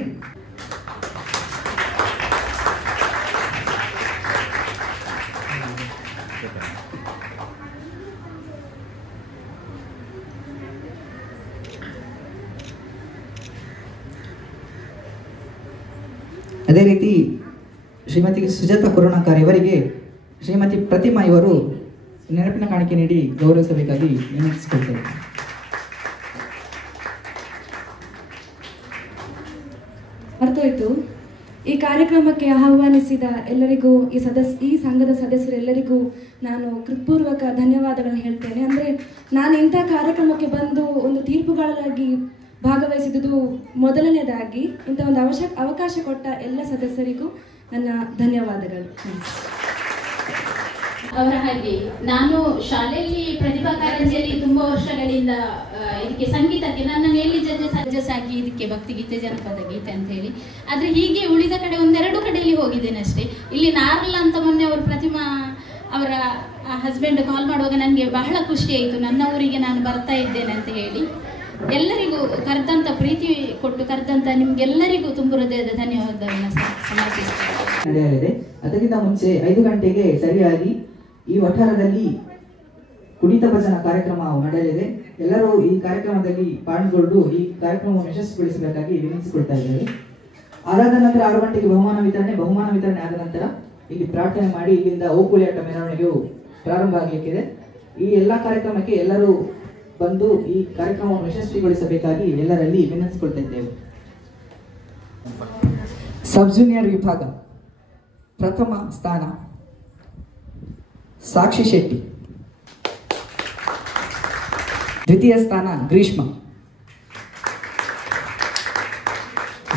ಅದೇ ರೀತಿ ಶ್ರೀಮತಿ ಸುಜಾತ ಕರುಣಾಕರ್ ಇವರಿಗೆ ಶ್ರೀಮತಿ ಪ್ರತಿಮಾ ಇವರು ನೆನಪಿನ ಕಾಣಿಕೆ ನೀಡಿ ಗೌರವಿಸಬೇಕಾಗಿ ವಿನಂತಿಸಿಕೊಳ್ತೇವೆ. ಮರ್ತೋಯ್ತು, ಈ ಕಾರ್ಯಕ್ರಮಕ್ಕೆ ಆಹ್ವಾನಿಸಿದ ಎಲ್ಲರಿಗೂ, ಈ ಸಂಘದ ಸದಸ್ಯರೆಲ್ಲರಿಗೂ ನಾನು ಕೃತಪೂರ್ವಕ ಧನ್ಯವಾದಗಳನ್ನು ಹೇಳ್ತೇನೆ. ಅಂದರೆ ನಾನು ಇಂಥ ಕಾರ್ಯಕ್ರಮಕ್ಕೆ ಬಂದು ಒಂದು ತೀರ್ಪುಗಾರರಾಗಿ ಭಾಗವಹಿಸಿದುದು ಮೊದಲನೇದಾಗಿ. ಇಂಥ ಒಂದು ಅವಕಾಶ ಕೊಟ್ಟ ಎಲ್ಲ ಸದಸ್ಯರಿಗೂ ನನ್ನ ಧನ್ಯವಾದಗಳು. ಅವರ ಹಾಗೆ ನಾನು ಶಾಲೆಯಲ್ಲಿ ಪ್ರತಿಭಾ ಕಾರಂಜಿಯಲ್ಲಿ ತುಂಬಾ ವರ್ಷಗಳಿಂದ ಇದಕ್ಕೆ ಸಂಗೀತಕ್ಕೆ ನನ್ನನ್ನು ಎಲ್ಲಿ ಜಡ್ಜಸ್ ಆಗಿ ಇದಕ್ಕೆ ಭಕ್ತಿಗೀತೆ ಜನಪದ ಗೀತೆ ಅಂತ ಹೇಳಿ, ಆದ್ರೆ ಹೀಗೆ ಉಳಿದ ಕಡೆ ಒಂದೆರಡು ಕಡೆಯಲ್ಲಿ ಹೋಗಿದ್ದೇನೆ ಅಷ್ಟೇ. ಇಲ್ಲಿ ನಾರಲ್ಲ ಅಂತ ಮೊನ್ನೆ ಅವರು ಪ್ರತಿಮಾ ಅವರ ಹಸ್ಬೆಂಡ್ ಕಾಲ್ ಮಾಡುವಾಗ ನನಗೆ ಬಹಳ ಖುಷಿ ಆಯಿತು, ನನ್ನ ಊರಿಗೆ ನಾನು ಬರ್ತಾ ಇದ್ದೇನೆ ಅಂತ ಹೇಳಿ. ಎಲ್ಲರಿಗೂ ಕರೆದಂತ ಪ್ರೀತಿ ಕೊಟ್ಟು ಕರೆದಂತ ನಿಮ್ಗೆಲ್ಲರಿಗೂ ತುಂಬ ಹೃದಯದ ಧನ್ಯವಾದವನ್ನು ಸಮರ್ಪಿಸುತ್ತೇನೆ. ನಡೆಯಲಿದೆ. ಅದಕ್ಕಿಂತ ಮುಂಚೆ 5 ಗಂಟೆಗೆ ಸರಿಯಾಗಿ ಈ ವಠಾರದಲ್ಲಿ ಕುಣಿತ ಭಜನ ಕಾರ್ಯಕ್ರಮ ನಡೆಯಲಿದೆ. ಎಲ್ಲರೂ ಈ ಕಾರ್ಯಕ್ರಮದಲ್ಲಿ ಪಾಲ್ಗೊಂಡು ಈ ಕಾರ್ಯಕ್ರಮವನ್ನು ಯಶಸ್ವಿಗೊಳಿಸಬೇಕಾಗಿ ವಿನಂತಿಸಿಕೊಳ್ತಾ ಇದ್ದೇವೆ. ಅದಾದ ನಂತರ 6 ಗಂಟೆಗೆ ಬಹುಮಾನ ವಿತರಣೆ ಆದ ನಂತರ ಇಲ್ಲಿ ಪ್ರಾರ್ಥನೆ ಮಾಡಿ ಇಲ್ಲಿಂದ ಓಕುಳಿಯಾಟ ಮೆರವಣಿಗೆಯು ಪ್ರಾರಂಭ ಆಗಲಿಕ್ಕಿದೆ. ಈ ಎಲ್ಲ ಕಾರ್ಯಕ್ರಮಕ್ಕೆ ಎಲ್ಲರೂ ಬಂದು ಈ ಕಾರ್ಯಕ್ರಮವನ್ನು ಯಶಸ್ವಿಗೊಳಿಸಬೇಕಾಗಿ ಎಲ್ಲರಲ್ಲಿ ವಿನಂತಿಸಿಕೊಳ್ತಾ ಇದ್ದೇವೆ. ಸಬ್ ಜೂನಿಯರ್ ವಿಭಾಗ ಪ್ರಥಮ ಸ್ಥಾನ ಸಾಕ್ಷಿ ಶೆಟ್ಟಿ, ದ್ವಿತೀಯ ಸ್ಥಾನ ಗ್ರೀಷ್ಮ.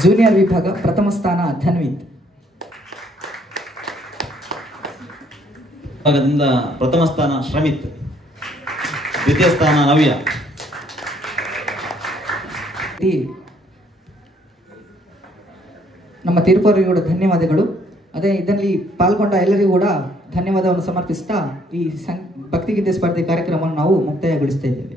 ಜೂನಿಯರ್ ವಿಭಾಗ ಪ್ರಥಮ ಸ್ಥಾನ ಧನ್ವಿತ್. ವಿಭಾಗದಿಂದ ಪ್ರಥಮ ಸ್ಥಾನ ಶ್ರಮಿತ್, ದ್ವಿತೀಯ ಸ್ಥಾನ ನವ್ಯ. ನಮ್ಮ ತೀರ್ಪವರಿಗೂ ಕೂಡ ಧನ್ಯವಾದಗಳು. ಅದೇ ಇದರಲ್ಲಿ ಪಾಲ್ಗೊಂಡ ಎಲ್ಲರಿಗೂ ಕೂಡ ಧನ್ಯವಾದವನ್ನು ಸಮರ್ಪಿಸ್ತಾ ಈ ಭಕ್ತಿಗೀತೆ ಸ್ಪರ್ಧೆ ಕಾರ್ಯಕ್ರಮವನ್ನು ನಾವು ಮುಕ್ತಾಯಗೊಳಿಸ್ತಾ ಇದ್ದೇವೆ.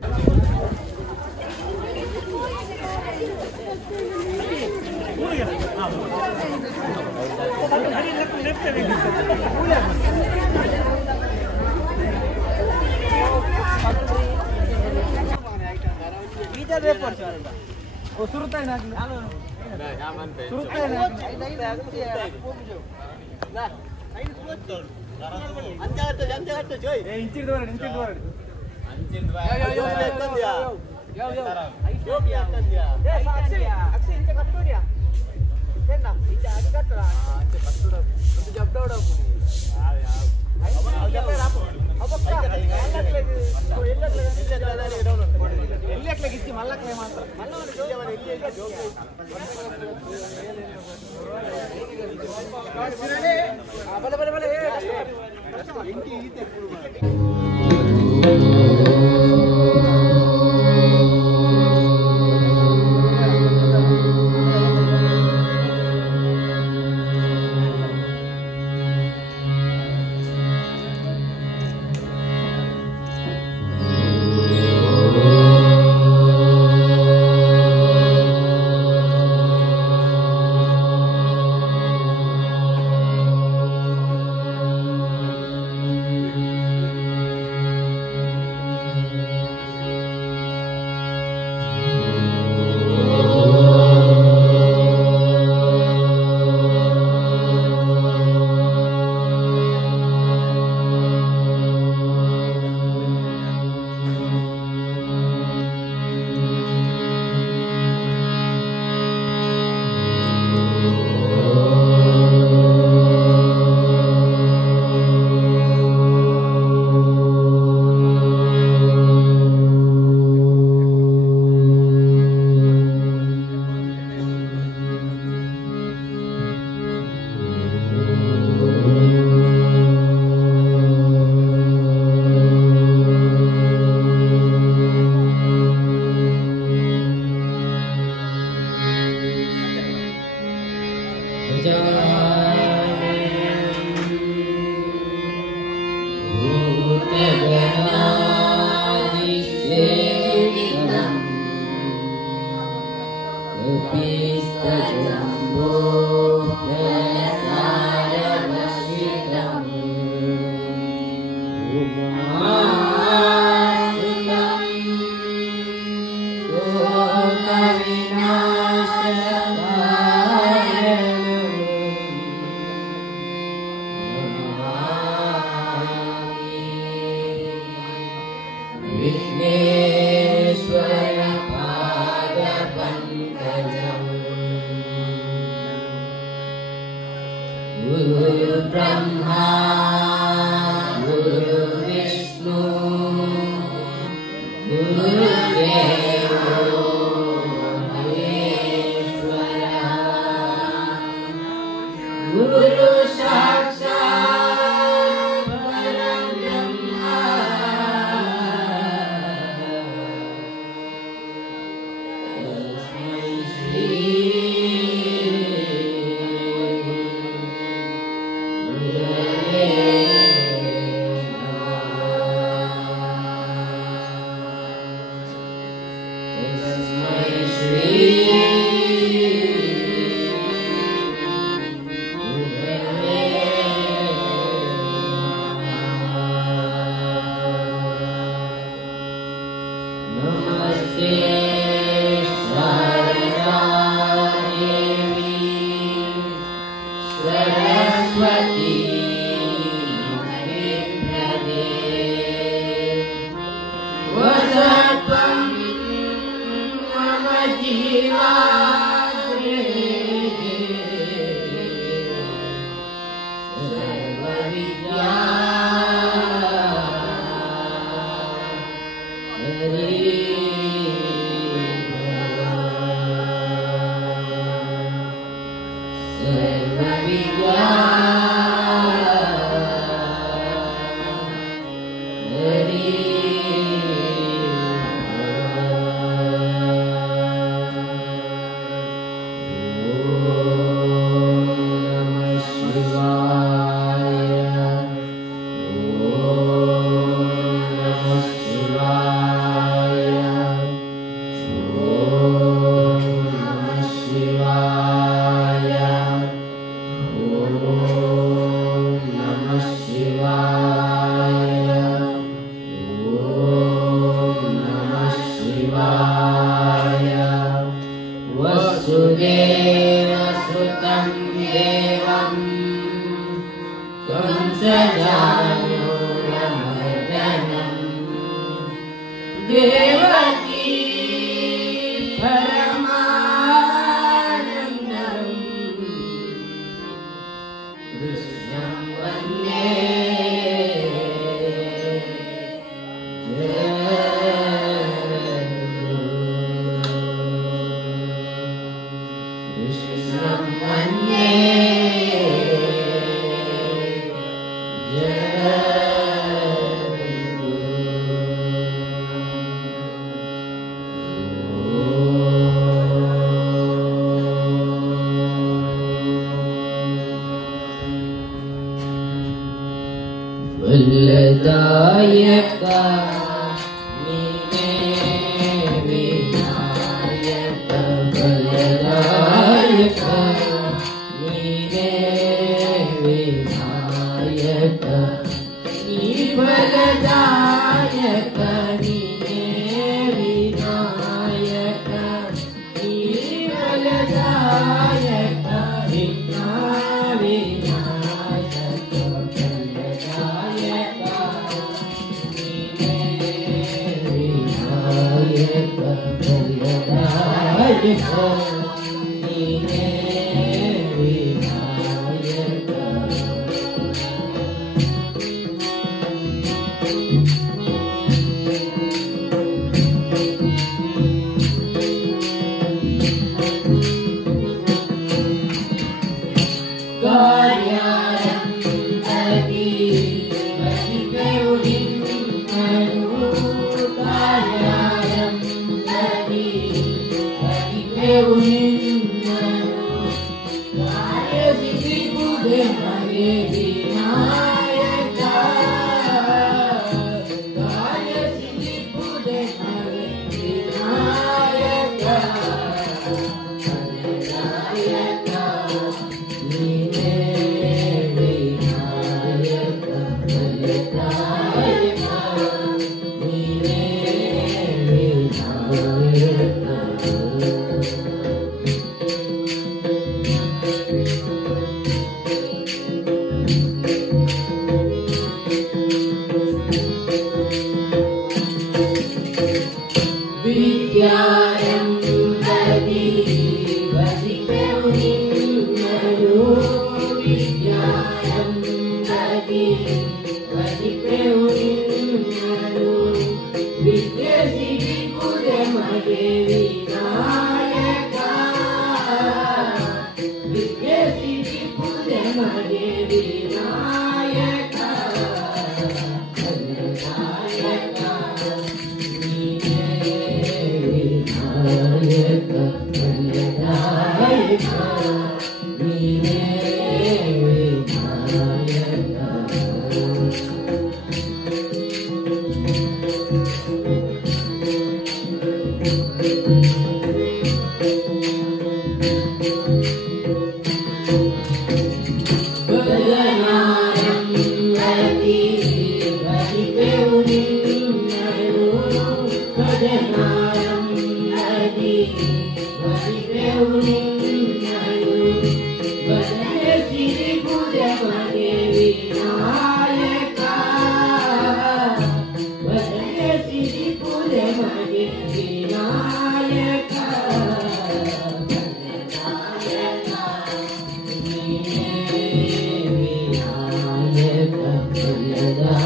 Vináyaka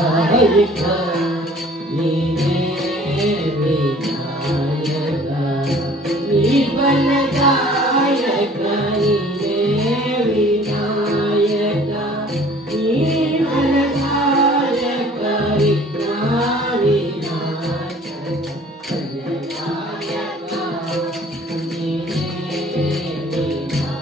ವಿನಾಯಕ ನೀನೇ ವಿನಾಯಕ ನಿರ್ಬಲದಾಯಕ ನೀನೇ ವಿನಾಯಕ ನಿರ್ಬಲದಾಯಕ ವಿಘ್ನ ವಿನಾಶಕ ನೀನೇ ವಿನಾಯಕ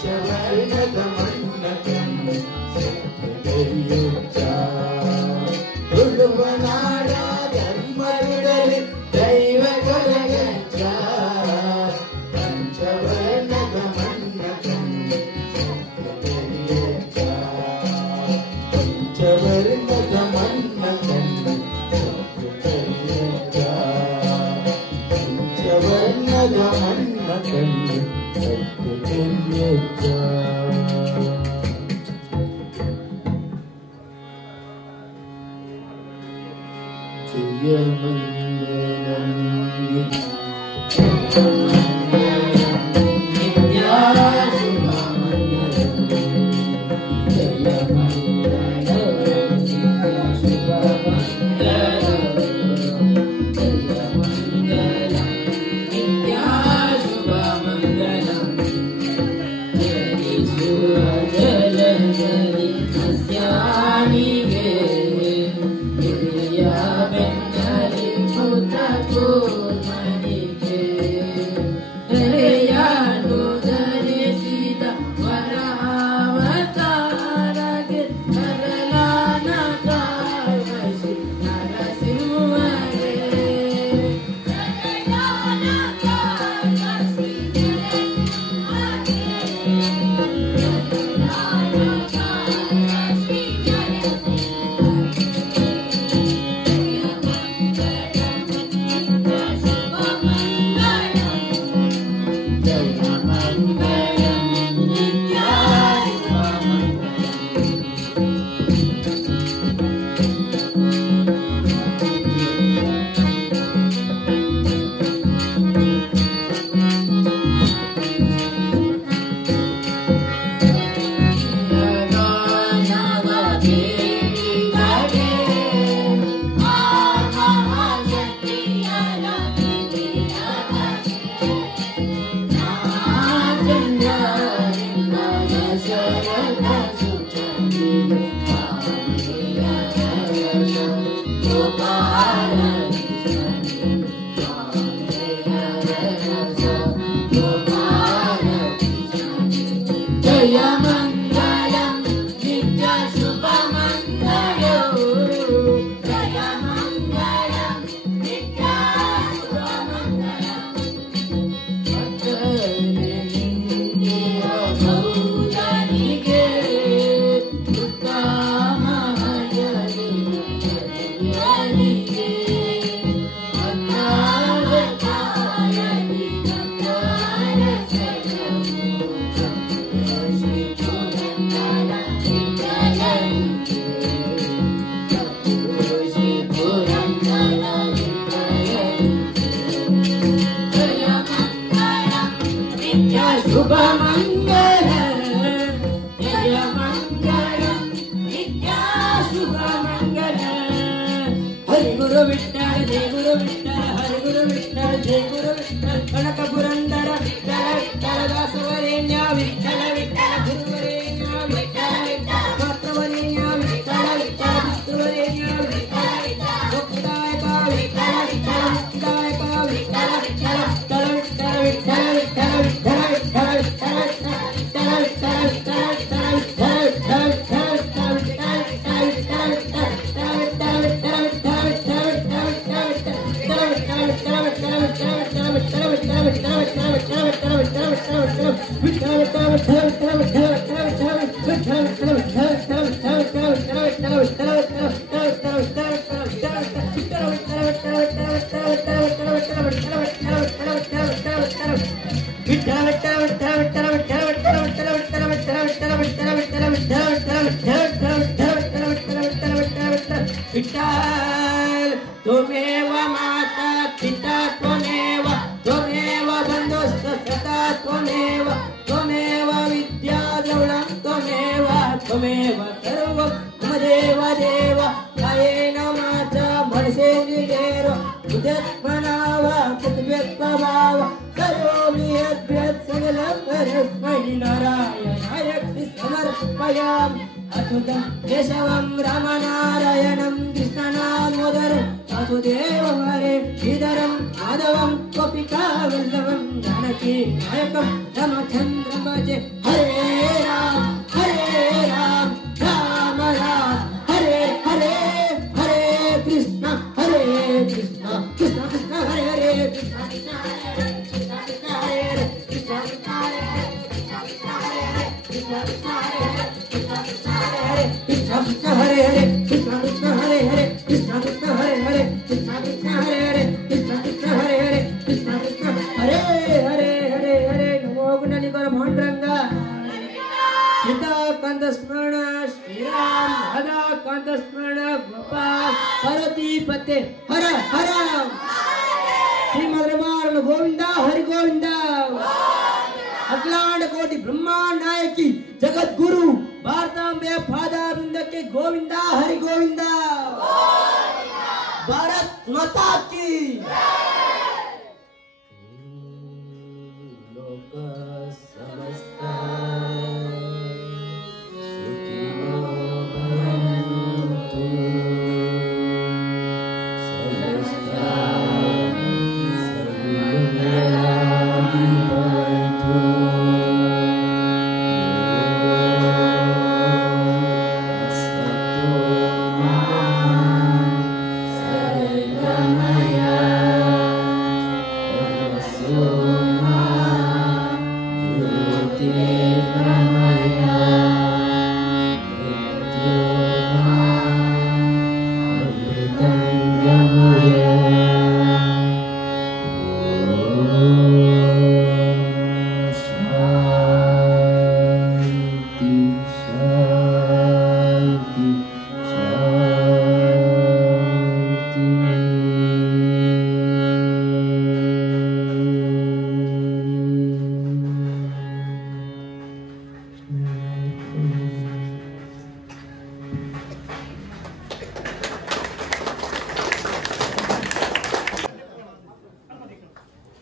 ಪಂಚವರ್ಣದ ಮನ್ನಕನ್ನು ಸತ್ಯದರಿಯುತ್ತ ತುಳುವ ನಾಡ ಧರ್ಮವಿಡಲಿ ದೈವ ಕೊಲಗಚ್ಚ ಪಂಚವರ್ಣದ ಮನ್ನಕನ್ನು ಸತ್ಯದರಿಯುತ್ತ ಪಂಚವರ್ಣದ ಮನ್ನಕನ್ನು ಸತ್ಯದರಿಯುತ್ತ ಪಂಚವರ್ಣದ ಮನ್ನಕನ್ನು ಸತ್ಯದರಿಯುತ್ತ त्वमेव माता पिता त्वमेव त्वमेव बन्धुश्च सखा त्वमेव त्वमेव विद्या द्रविणं त्वमेव त्वमेव सर्वं मदेव देव कायेन वाचा मनसेन्द्रियेण बुद्ध्यात्मना वा तद्व्यक्तभाव करोमि यद्यत् सकलं परस्मै नारायणाय समर्पयामि अथुतं केशवं रामनारायणं कृष्णनामोदरं वासुदेवं हरे श्रीधरं माधवं गोपिकावल्लभं जानकी नायकं रामचन्द्रं भजे हरे ಹರ ಹರ ಶ್ರೀಮದ್ ರಮಾರಮಣ ಗೋವಿಂದ ಹರಿ ಗೋವಿಂದ ಅಖಿಲಾಂಡ ಕೋಟಿ ಬ್ರಹ್ಮಾಂಡ ನಾಯಕಿ ಜಗದ್ಗುರು ಭಾರತಾಂಬೆಯ ಪಾದಾರವಿಂದಕ್ಕೆ ಗೋವಿಂದ ಹರಿ ಗೋವಿಂದ ಭಾರತ್ ಮಾತಾ ಕಿ ಲೋಕ ಸಮಸ್ತ ಸುಖಿನೋ ಭವಂತು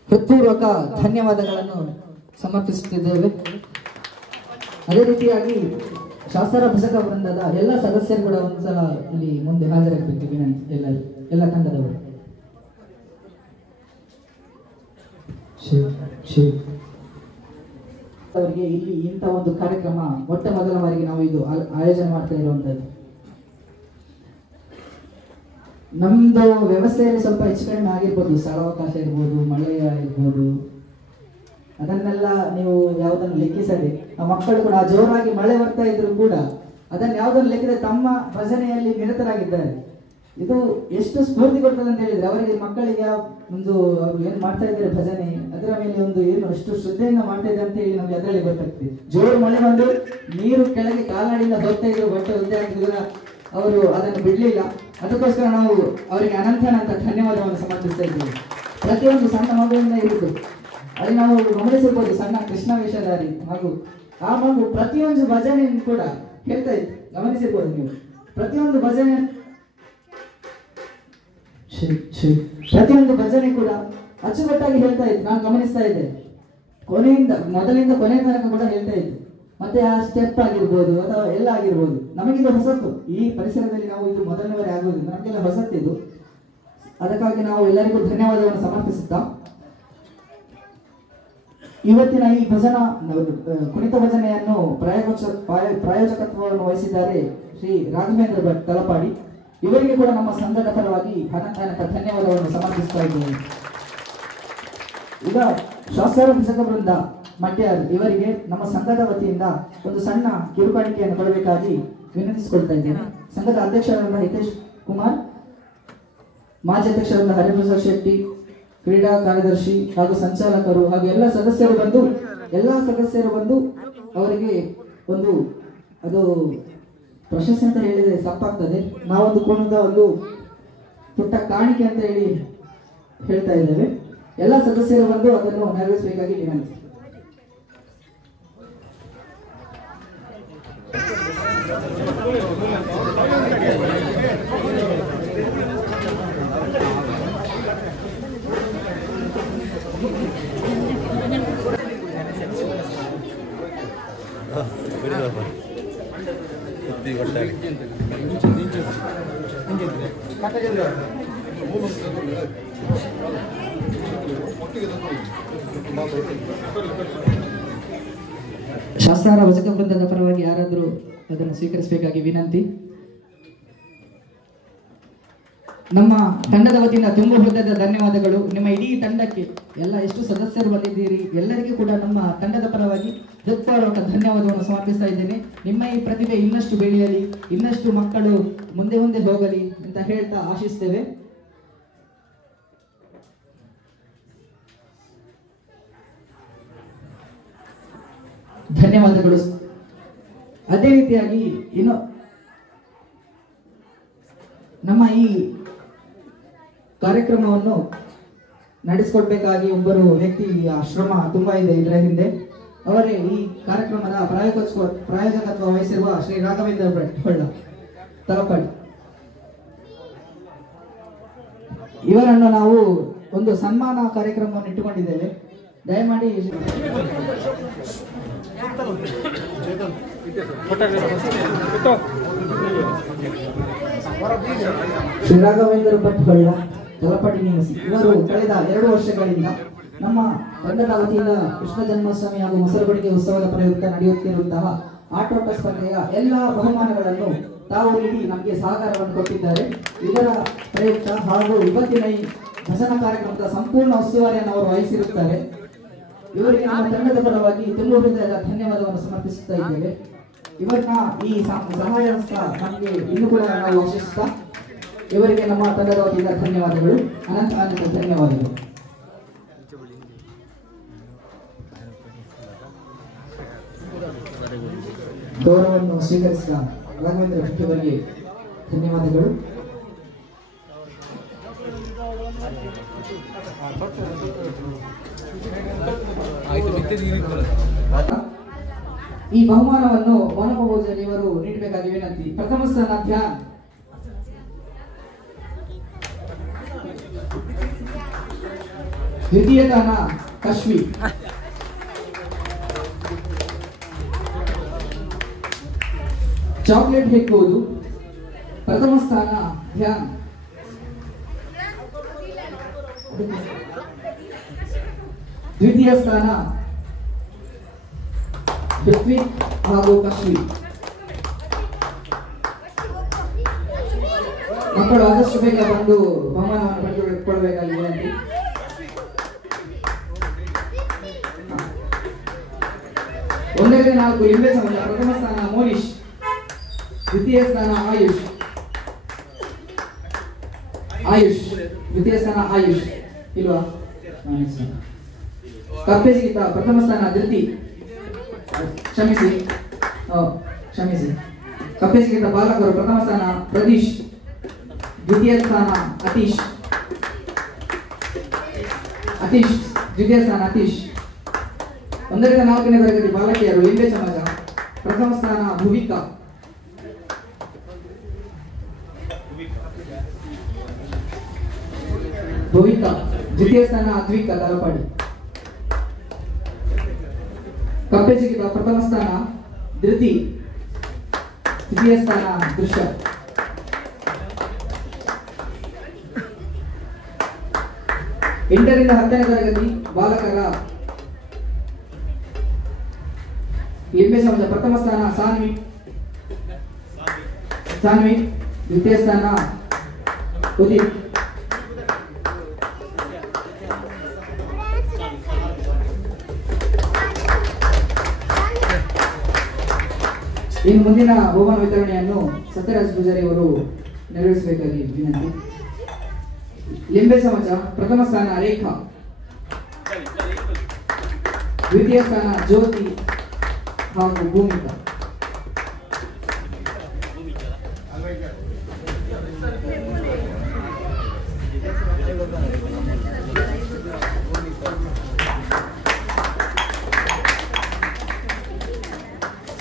ಹೃತ್ಪೂರ್ವಕ ಧನ್ಯವಾದಗಳನ್ನು ಸಮರ್ಪಿಸುತ್ತಿದ್ದೇವೆ. ಅದೇ ರೀತಿಯಾಗಿ ಶಾಸ್ತ್ರ ಭಜಕ ವೃಂದದ ಎಲ್ಲ ಸದಸ್ಯರು ಕೂಡ ಒಂದ್ಸಲ ಇಲ್ಲಿ ಮುಂದೆ ಹಾಜರಾಗಬೇಕು ವಿನಂತಿ. ಎಲ್ಲ ತಂಡದವರು ಅವರಿಗೆ ಇಲ್ಲಿ ಇಂಥ ಒಂದು ಕಾರ್ಯಕ್ರಮ ಮೊಟ್ಟ ಮೊದಲ ಬಾರಿಗೆ ನಾವು ಇದು ಆಯೋಜನೆ ಮಾಡ್ತಾ ಇರುವಂತದ್ದು. ನಮ್ದು ವ್ಯವಸ್ಥೆಯಲ್ಲಿ ಸ್ವಲ್ಪ ಹೆಚ್ಚು ಕಡಿಮೆ ಆಗಿರ್ಬೋದು, ಸ್ಥಳಾವಕಾಶ ಇರ್ಬೋದು, ಮಳೆ ಇರ್ಬೋದು, ಅದನ್ನೆಲ್ಲ ನೀವು ಯಾವುದನ್ನು ಲೆಕ್ಕಿಸದೆ ಆ ಮಕ್ಕಳು ಕೂಡ ಜೋರಾಗಿ ಮಳೆ ಬರ್ತಾ ಇದ್ರು ಕೂಡ ಅದನ್ನು ಯಾವುದನ್ನು ಲೆಕ್ಕಿದೆ ತಮ್ಮ ಭಜನೆಯಲ್ಲಿ ನಿರತರಾಗಿದ್ದಾರೆ. ಇದು ಎಷ್ಟು ಸ್ಫೂರ್ತಿ ಕೊಡ್ತದೆ ಅಂತ ಹೇಳಿದ್ರೆ ಅವರಿಗೆ ಮಕ್ಕಳಿಗೆ ಒಂದು ಅವರು ಏನು ಮಾಡ್ತಾ ಇದ್ದಾರೆ ಭಜನೆ ಅದರ ಮೇಲೆ ಒಂದು ಏನು ಅಷ್ಟು ಶ್ರದ್ಧೆಯಿಂದ ಮಾಡ್ತಾ ಇದೆ ಅಂತ ಹೇಳಿ ನಮ್ಗೆ ಅದರಲ್ಲಿ ಗೊತ್ತಾಗ್ತದೆ. ಜೋರು ಮಳೆ ಬಂದು ನೀರು ಕೆಳಗೆ ಕಾಲ್ನಡಿಯಿಂದ ಹೋಗ್ತಾ ಇದ್ರು, ಬಟ್ಟೆ ವಿದ್ಯಾರ್ಥಿಗಳ ಅವರು ಅದನ್ನು ಬಿಡ್ಲಿಲ್ಲ. ಅದಕ್ಕೋಸ್ಕರ ನಾವು ಅವರಿಗೆ ಅನಂತ ಧನ್ಯವಾದವನ್ನು ಸಮರ್ಪಿಸ್ತಾ ಇದ್ದೀವಿ. ಪ್ರತಿಯೊಂದು ಸಣ್ಣ ಮಗುವಿಂದ ಇರುವುದು ಅಲ್ಲಿ ನಾವು ಗಮನಿಸಿರ್ಬೋದು, ಸಣ್ಣ ಕೃಷ್ಣ ವೇಷಧಾರಿ ಹಾಗೂ ಆ ಮಗು ಪ್ರತಿಯೊಂದು ಭಜನೆಯನ್ನು ಕೂಡ ಹೇಳ್ತಾ ಇತ್ತು. ಗಮನಿಸಿರ್ಬೋದು ನೀವು, ಪ್ರತಿಯೊಂದು ಭಜನೆ ಕೂಡ ಅಚ್ಚುಕಟ್ಟಾಗಿ ಹೇಳ್ತಾ ಇತ್ತು. ನಾನು ಗಮನಿಸ್ತಾ ಇದ್ದೆ, ಮೊದಲಿಂದ ಕೊನೆ ತನಕ ಕೂಡ ಹೇಳ್ತಾ ಇತ್ತು. ಮತ್ತೆ ಆ ಸ್ಟೆಪ್ ಆಗಿರ್ಬೋದು ಅಥವಾ ಎಲ್ಲ ಆಗಿರ್ಬೋದು, ನಮಗಿದು ಹೊಸತು. ಈ ಪರಿಸರದಲ್ಲಿ ನಾವು ಇದು ಮೊದಲನೇ ಬಾರಿ ಆಗುವುದು, ನಮಗೆಲ್ಲ ಹೊಸತ್ತಿದು. ಅದಕ್ಕಾಗಿ ನಾವು ಎಲ್ಲರಿಗೂ ಧನ್ಯವಾದವನ್ನು ಸಮರ್ಪಿಸುತ್ತಾ ಇವತ್ತಿನ ಈ ಭಜನಾ ಕುಣಿತ ಭಜನೆಯನ್ನು ಪ್ರಾಯೋಜಕತ್ವವನ್ನು ವಹಿಸಿದ್ದಾರೆ ಶ್ರೀ ರಾಘವೇಂದ್ರ ಭಟ್ ತಲಪಾಡಿ. ಇವರಿಗೆ ಕೂಡ ನಮ್ಮ ಸಂಘದ ಪರವಾಗಿ ಅನಂತ ಧನ್ಯವಾದವನ್ನು ಸಮರ್ಪಿಸ್ತಾ ಇದ್ದೇವೆ. ಈಗ ಶಾಸ್ತ್ರ ಭಜಕ ವೃಂದ ಮಡ್ಯಾರ್ ಇವರಿಗೆ ನಮ್ಮ ಸಂಘದ ವತಿಯಿಂದ ಒಂದು ಸಣ್ಣ ಕಿರುಕಾಣಿಕೆಯನ್ನು ಕೊಡಬೇಕಾಗಿ ವಿನಂತಿಸಿಕೊಳ್ತಾ ಇದ್ದೇನೆ. ಸಂಘದ ಅಧ್ಯಕ್ಷರಾದ ಹಿತೇಶ್ ಕುಮಾರ್, ಮಾಜಿ ಅಧ್ಯಕ್ಷರಾದ ಹರಿಪ್ರಸಾದ್ ಶೆಟ್ಟಿ, ಕ್ರೀಡಾ ಕಾರ್ಯದರ್ಶಿ ಹಾಗೂ ಸಂಚಾಲಕರು ಹಾಗೂ ಎಲ್ಲ ಸದಸ್ಯರು ಬಂದು ಅವರಿಗೆ ಒಂದು ಅದು ಪ್ರಶಸ್ತಿ ಅಂತ ಹೇಳಿದ್ರೆ ತಪ್ಪಾಗ್ತದೆ, ನಾವೊಂದು ಕೋಣದ ಒಂದು ಪುಟ್ಟ ಕಾಣಿಕೆ ಅಂತ ಹೇಳಿ ಹೇಳ್ತಾ ಇದ್ದೇವೆ. ಎಲ್ಲ ಸದಸ್ಯರು ಬಂದು ಅದನ್ನು ನೆರವೇರಿಸಬೇಕಾಗಿ ವಿನಂತಿ. ಶಾಸ್ತ್ರ ಭಜಕ ವೃಂದದ ಪರವಾಗಿ ಯಾರಾದರೂ ಅದನ್ನು ಸ್ವೀಕರಿಸಬೇಕಾಗಿ ವಿನಂತಿ. ನಮ್ಮ ತಂಡದ ವತಿಯಿಂದ ತುಂಬ ಹೃದಯದ ಧನ್ಯವಾದಗಳು. ನಿಮ್ಮ ಇಡೀ ತಂಡಕ್ಕೆ ಎಲ್ಲ ಎಷ್ಟು ಸದಸ್ಯರು ಬಂದಿದ್ದೀರಿ ಎಲ್ಲರಿಗೂ ಕೂಡ ನಮ್ಮ ತಂಡದ ಪರವಾಗಿ ಹೃತ್ಪೂರ್ವಕ ಧನ್ಯವಾದವನ್ನು ಸಮರ್ಪಿಸ್ತಾ ಇದ್ದೇನೆ. ನಿಮ್ಮ ಈ ಪ್ರತಿಭೆ ಇನ್ನಷ್ಟು ಬೆಳೆಯಲಿ, ಇನ್ನಷ್ಟು ಮಕ್ಕಳು ಮುಂದೆ ಮುಂದೆ ಹೋಗಲಿ ಅಂತ ಹೇಳ್ತಾ ಆಶಿಸ್ತೇವೆ. ಧನ್ಯವಾದಗಳು. ಅದೇ ರೀತಿಯಾಗಿ ಇನ್ನು ನಮ್ಮ ಈ ಕಾರ್ಯಕ್ರಮವನ್ನು ನಡೆಸಿಕೊಡ್ಬೇಕಾಗಿ ಒಬ್ಬರು ವ್ಯಕ್ತಿ ಶ್ರಮ ತುಂಬಾ ಇದೆ ಇದರ ಹಿಂದೆ. ಅವರೇ ಈ ಕಾರ್ಯಕ್ರಮದ ಪ್ರಾಯೋಜಕತ್ವ ವಹಿಸಿರುವ ಶ್ರೀ ರಾಘವೇಂದ್ರ ಭಟ್ ಹೊಳ್ಳ ತಲಪಾಡಿ. ಇವರನ್ನು ನಾವು ಒಂದು ಸನ್ಮಾನ ಕಾರ್ಯಕ್ರಮವನ್ನು ಇಟ್ಟುಕೊಂಡಿದ್ದೇವೆ. ದಯಮಾಡಿ ಶ್ರೀ ರಾಘವೇಂದ್ರ ಭಟ್ ಹೊಳ್ಳ ತಲಪಾಡಿ ನಿವಾಸಿ ಇವರು ಕಳೆದ 2 ವರ್ಷಗಳಿಂದ ನಮ್ಮ ತಂಡದ ವತಿಯಿಂದ ಕೃಷ್ಣ ಜನ್ಮಾಷ್ಟಮಿ ಹಾಗೂ ಮೊಸರುಗಡಿಗೆ ಉತ್ಸವದ ಪ್ರಯುಕ್ತ ನಡೆಯುತ್ತಿರುವಂತಹ ಆಟೋಟ ಸ್ಪರ್ಧೆಯ ಎಲ್ಲ ಬಹುಮಾನಗಳನ್ನು ತಾವು ನೀಡಿ ನಮಗೆ ಸಹಕಾರವನ್ನು ಕೊಟ್ಟಿದ್ದಾರೆ. ಇದರ ಪ್ರಯುಕ್ತ ಹಾಗೂ ಇವತ್ತಿನ ಈ ಭಜನಾ ಕಾರ್ಯಕ್ರಮದ ಸಂಪೂರ್ಣ ಉಸ್ತುವಾರಿಯನ್ನು ಅವರು ವಹಿಸಿರುತ್ತಾರೆ. ಇವರಿಗೆ ನಮ್ಮ ತಂಡದ ಪರವಾಗಿ ತುಂಬ ಹೃದಯದ ಧನ್ಯವಾದವನ್ನು ಸಮರ್ಪಿಸುತ್ತಾ ಇದ್ದೇವೆ. ಇವರನ್ನ ಈ ಸಹಾಯ ಹಸ್ತ ನಮಗೆ ಇನ್ನೂ ಕೂಡ ನಾವು ಆಶಿಸುತ್ತಾ ಇವರಿಗೆ ನಮ್ಮ ತಂಡದ ವತಿಯಿಂದ ಧನ್ಯವಾದಗಳು, ಅನಂತ ಅನಂತ ಧನ್ಯವಾದಗಳು. ಗೌರವವನ್ನು ಸ್ವೀಕರಿಸಿದ ರಾಘವೇಂದ್ರ ಭಟ್ ಅವರಿಗೆ ಧನ್ಯವಾದಗಳು. ಈ ಬಹುಮಾನವನ್ನು ವನಭೋಜನ ಇವರು ನೀಡಬೇಕಾಗಿ ವಿನಂತಿ. ಪ್ರಥಮ ಸ್ಥಾನ ಧ್ಯಾನ್, ದ್ವಿತೀಯ ಸ್ಥಾನ ಕಶ್ವಿ, ಚಾಕ್ಲೇಟ್ ಹೆಕ್ಕುವುದು. ಪ್ರಥಮ ಸ್ಥಾನ ಧ್ಯಾನ್, ದ್ವಿತೀಯ ಸ್ಥಾನ ಪೃಥ್ವಿ ಹಾಗೂ ಕಶ್ವಿ. ಮಕ್ಕಳು ಆದಷ್ಟು ಬೇಗ ಬಂದು ಬಹುಮಾನವನ್ನು ಪಡೆದುಕೊಳ್ಳಬೇಕಾಗಿ ವಿನಂತಿ. ಒಂದರಿಂದ 4 ಲಿಂಬೆ ಚಮಚ. ಪ್ರಥಮ ಸ್ಥಾನ ಮೋನಿಶ್, ದ್ವಿತೀಯ ಸ್ಥಾನ ಆಯುಷ್, ದ್ವಿತೀಯ ಸ್ಥಾನ ಆಯುಷ್ ಇಲ್ವಾ? ಕಪ್ಪೆ ಜಿಗಿತ. ಪ್ರಥಮ ಸ್ಥಾನ ಧೃತಿ, ಕ್ಷಮಿಸಿ ಕಪ್ಪೆ ಜಿಗಿತ ಬಾಲಕರು. ಪ್ರಥಮ ಸ್ಥಾನ ಪ್ರದೀಶ್, ದ್ವಿತೀಯ ಸ್ಥಾನ ಅತೀಶ್, ದ್ವಿತೀಯ ಸ್ಥಾನ ಅತೀಶ್. 1ರಿಂದ 4ನೇ ತರಗತಿ ಬಾಲಕಿಯರು ಲಿಂಬೆ ಚಮಚ. ಪ್ರಥಮ ಸ್ಥಾನ ಭುವಿಕಾ, ದ್ವಿತೀಯ ಸ್ಥಾನ ಅದ್ವಿಕಾ ತಲಪಾಡಿ. ಕಪ್ಪೆ ಜಿಗಿತ. ಪ್ರಥಮ ಸ್ಥಾನ ಧೃತಿ, ದ್ವಿತೀಯ ಸ್ಥಾನ ದೃಶ್ಯ. 8ರಿಂದ 10ನೇ ತರಗತಿ ಬಾಲಕರ ಲಿಂಬೆ ಚಮಚ. ಪ್ರಥಮ ಸ್ಥಾನ ಸಾನ್ವಿ, ದ್ವಿತೀಯ ಸ್ಥಾನ ಉದಿತ್. ಇನ್ನು ಮುಂದಿನ ಬಹುಮಾನ ವಿತರಣೆಯನ್ನು ಸತ್ಯರಾಜ್ ಪೂಜಾರಿ ಅವರು ನೆರವೇರಿಸಬೇಕಾಗಿ ವಿನಂತಿ. ಲಿಂಬೆ ಚಮಚ. ಪ್ರಥಮ ಸ್ಥಾನ ರೇಖಾ, ದ್ವಿತೀಯ ಸ್ಥಾನ ಜ್ಯೋತಿ ಹಾಗೂ ಭೂಮಿಕಾ.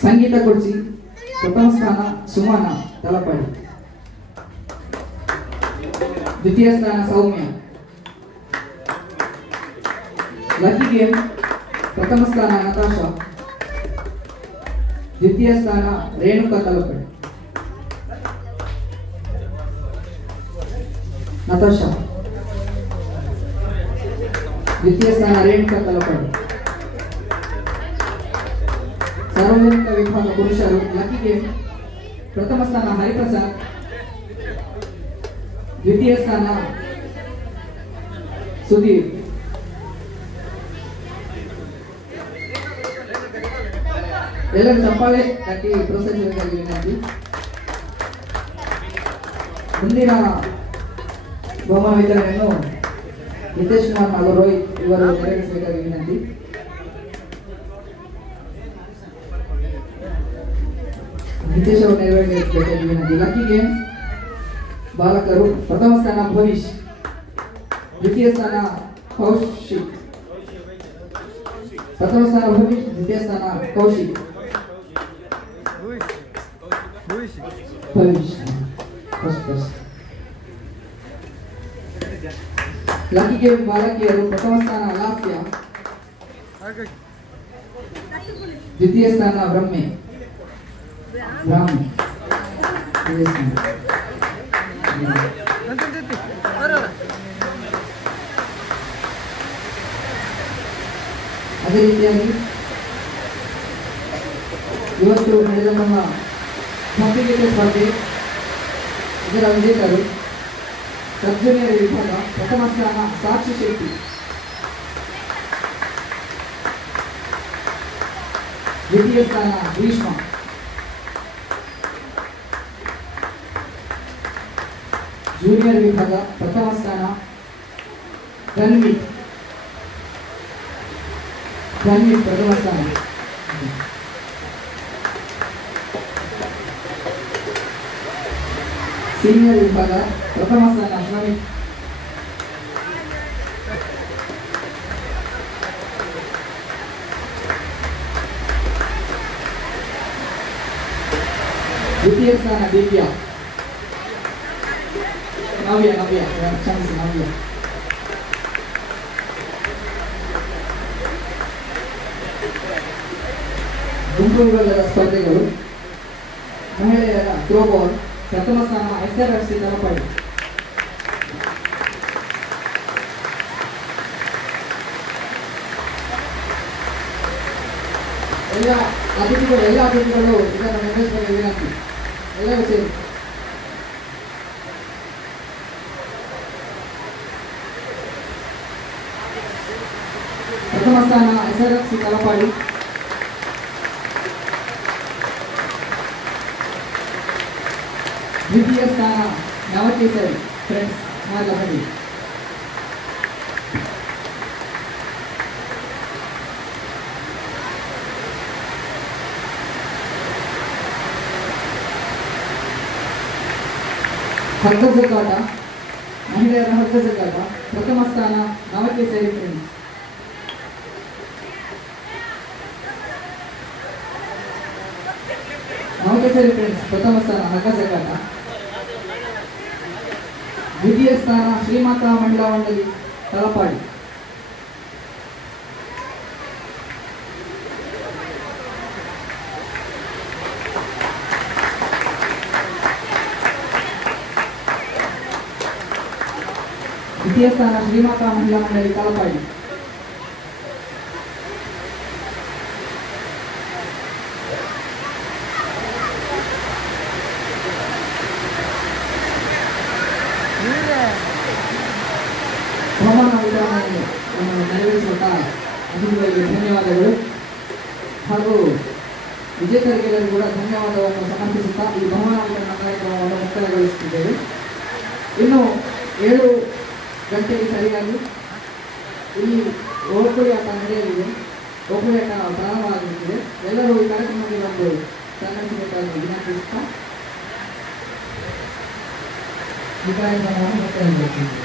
ಸಂಗೀತ ಕುರ್ಚಿ. ಪ್ರಥಮ ಸ್ಥಾನ ಸುಮನ ತಲಪಾಡಿ, ದ್ವಿತೀಯ ಸ್ಥಾನ ಸೌಮ್ಯ. Lucky game. ಪ್ರಥಮ ಸ್ಥಾನ ನತಾಶಾ, ದ್ವಿತೀಯ ಸ್ಥಾನ ರೇಣುಕಾ ತಲಪಾಡಿ. ನತಾಶಾ, ದ್ವಿತೀಯ ಸ್ಥಾನ ರೇಣುಕಾ ತಲಪಾಡಿ. ಸಾರ್ವಜನಿಕ ವಿಭಾಗ ಪುರುಷರು ಲಕ್ಕಿ ಗೇಮ್. ಪ್ರಥಮ ಸ್ಥಾನ ಹರಿಪ್ರಸಾದ್, ದ್ವಿತೀಯ ಸ್ಥಾನ ಸುಧೀರ್. ಎಲ್ಲರೂ ಚಪ್ಪಾಳೆ ಹಾಕಿ ಪ್ರೋತ್ಸಾಹಿಸಬೇಕಾಗಿ ವಿನಂತಿ. ಮುಂದಿನ ಬಹುಮಾನ ವಿತರಣೆಯನ್ನು ನಿತೇಶ್ ಕುಮಾರ್ ಹಾಗೂ ರೋಹಿತ್ ಇವರು ನೆರವೇರಿಸಬೇಕಾಗಿ ವಿನಂತಿ. ನಿತೇಶ್ ಅವರು ನೆರವೇರಿಸಬೇಕಾಗಿ ವಿನಂತಿ. ಲಕ್ಕಿ ಗೇಮ್ ಬಾಲಕರು ಪ್ರಥಮ ಸ್ಥಾನ ಭವಿಷ್, ದ್ವಿತೀಯ ಸ್ಥಾನ ಕೌಶಿಕ್. ಪ್ರಥಮ ಸ್ಥಾನ ಭವಿಷ್, ದ್ವಿತೀಯ ಸ್ಥಾನ ಕೌಶಿಕ್. ಭವಿಷ್ ಲಕ್ಕಿ ಗೇಮ್ ಬಾಲಕಿಯರು ಪ್ರಥಮ ಸ್ಥಾನ ಲಾಸ್ಯ, ದ್ವಿತೀಯ ಸ್ಥಾನ ಬ್ರಹ್ಮೆ. ಅದೇ ರೀತಿಯಾಗಿ ಇವತ್ತು ನಡೆದ ನಮ್ಮ ಕಾಂಪಿಟೇಟಿವ್ ಸ್ಪರ್ಧೆ ಇದರ ವಿಜೇತರು ಸಬ್ ಜೂನಿಯರ್ ವಿಭಾಗ ಪ್ರಥಮ ಸ್ಥಾನ ಸಾಕ್ಷಿ ಶೆಟ್ಟಿ, ದ್ವಿತೀಯ ಸ್ಥಾನ ಗ್ರೀಷ್ಮ, ಜೂನಿಯರ್ ವಿಭಾಗ ಪ್ರಥಮ ಸ್ಥಾನ ಧನ್ವಿತ್ ಪ್ರಥಮ ಸ್ಥಾನ. ಸೀನಿಯರ್ ವಿಭಾಗ ಪ್ರಥಮ ಸ್ಥಾನ ಶ್ರಮಿಕ್, ದ್ವಿತೀಯ ಸ್ಥಾನ ದಿವ್ಯಾ, ನವ್ಯ ಕ್ಷಮಿಸಿ ನವ್ಯ. ಗುಂಪು ವಿಭಾಗದ ಸ್ಪರ್ಧೆಗಳು ಮಹಿಳೆಯರ ಥ್ರೋಬಾಲ್ ಪ್ರಥಮ ಸ್ಥಾನ SRFC ತಲಪಾಡಿ, ಎಲ್ಲ ಅತಿಥಿಗಳು ಇದನ್ನು ನಿರ್ವಹಿಸಬೇಕು ವಿನಂತಿ. ಎಲ್ಲರೂ ಸೇರಿ ಪ್ರಥಮ ಸ್ಥಾನ SRFC ತಲಪಾಡಿ, ದ್ವಿತೀಯ ಸ್ಥಾನ ನವಕೇಸರಿ ಫ್ರೆಂಡ್ಸ್ ಮಾಲಹಳ್ಳಿ, ಹಗ್ಗ ಜಗ್ಗಾಟ ಮಹಿಳೆಯರ ಹಗ್ಗ ಜಗ್ಗಾಟ ಪ್ರಥಮ ಸ್ಥಾನ ನವಕೇಸರಿ ಫ್ರೆಂಡ್ಸ್, ನವಕೇಸರಿ ಫ್ರೆಂಡ್ಸ್ ಪ್ರಥಮ ಸ್ಥಾನ ಹಗ್ಗ ಜಗ್ಗಾಟ, ದ್ವಿತೀಯ ಸ್ಥಾನ ಶ್ರೀಮಾತಾ ಮಹಿಳಾ ಮಂಡಳಿ ತಲಪಾಡಿ, ದ್ವಿತೀಯ ಸ್ಥಾನ ಶ್ರೀಮಾತಾ ಮಹಿಳಾ ಮಂಡಳಿ ತಲಪಾಡಿ, ಬಹುಮಾನ ವಿತರಣೆಯನ್ನು ನೆರವೇರಿಸುವಂತಹ ಅತಿಥಿಗಳಿಗೆ ಧನ್ಯವಾದಗಳು ಹಾಗೂ ವಿಜೇತರಿಗೆಲ್ಲರೂ ಕೂಡ ಧನ್ಯವಾದವನ್ನು ಸಮರ್ಪಿಸುತ್ತಾ ಈ ಬಹುಮಾನ ವಿತರಣಾ ಕಾರ್ಯಕ್ರಮವನ್ನು ಮುಕ್ತಾಯಗೊಳಿಸುತ್ತಿದ್ದೇವೆ. ಇನ್ನು 7 ಗಂಟೆಗೆ ಸರಿಯಾಗಿ ಇಲ್ಲಿ ಓಕುಳಿ ಆಟ ನಡೆಯಲಿದೆ. ಓಕುಳಿ ಆಟ ಪ್ರಾರಂಭವಾಗುತ್ತಿದೆ. ಎಲ್ಲರೂ ಈ ಕಾರ್ಯಕ್ರಮಕ್ಕೆ ಬಂದು ಸಂಘಟಿಸಬೇಕಾಗಿ ವಿನಂತಿಸುತ್ತಾ ಈ ಕಾರ್ಯಕ್ರಮವನ್ನು ಮುಕ್ತಾಯಗೊಳಿಸುತ್ತಿದ್ದೇವೆ.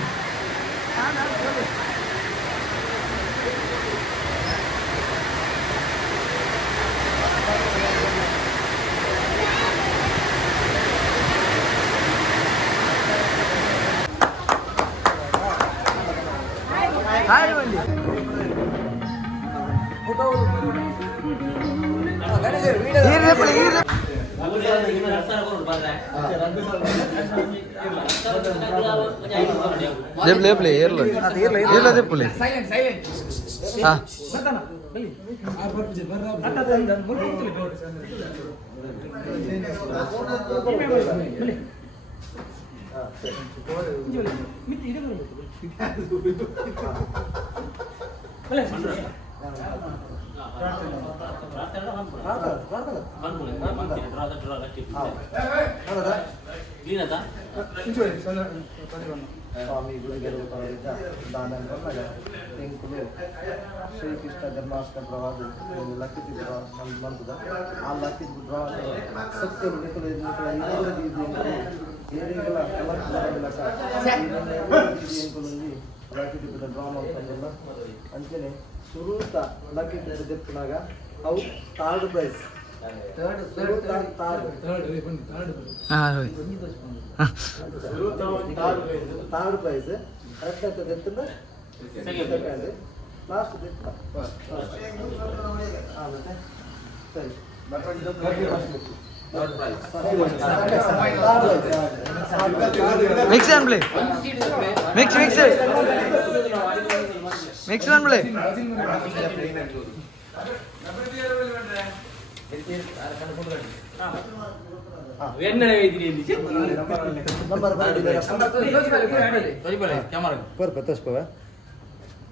ಸ್ವಾಮಿ ಗುರುಗಳು ದಾನ ತೆಂಕುಲು ಶ್ರೀಕೃಷ್ಣ ಜನ್ಮಾಷ್ಟಮಿ ಪ್ರವಾದ ಲಕ್ಕಿದ್ದ ಮಂತದ ಆ ಲಕ್ಕಿದ್ದ ಸತ್ಯ ಏರಿಗಳ ಲಕ್ಕಿದ್ದ ಡ್ರಾ ಮಾಡ್ಕೊಂಡಲ್ಲ ಅಂಚನೆ ಸುರೂತ ಲಕ್ಕಿದ್ದ ತೆಪ್ಪನಾಗ ಅವು third prize third prize correct ಆಗ್ತದೆ ಎತ್ತಂದ್ರೆ ಸೆಕೆಂಡ್ ಲಾಸ್ಟ್ ಸರಿ Mix and play. Mix it. Mix and play.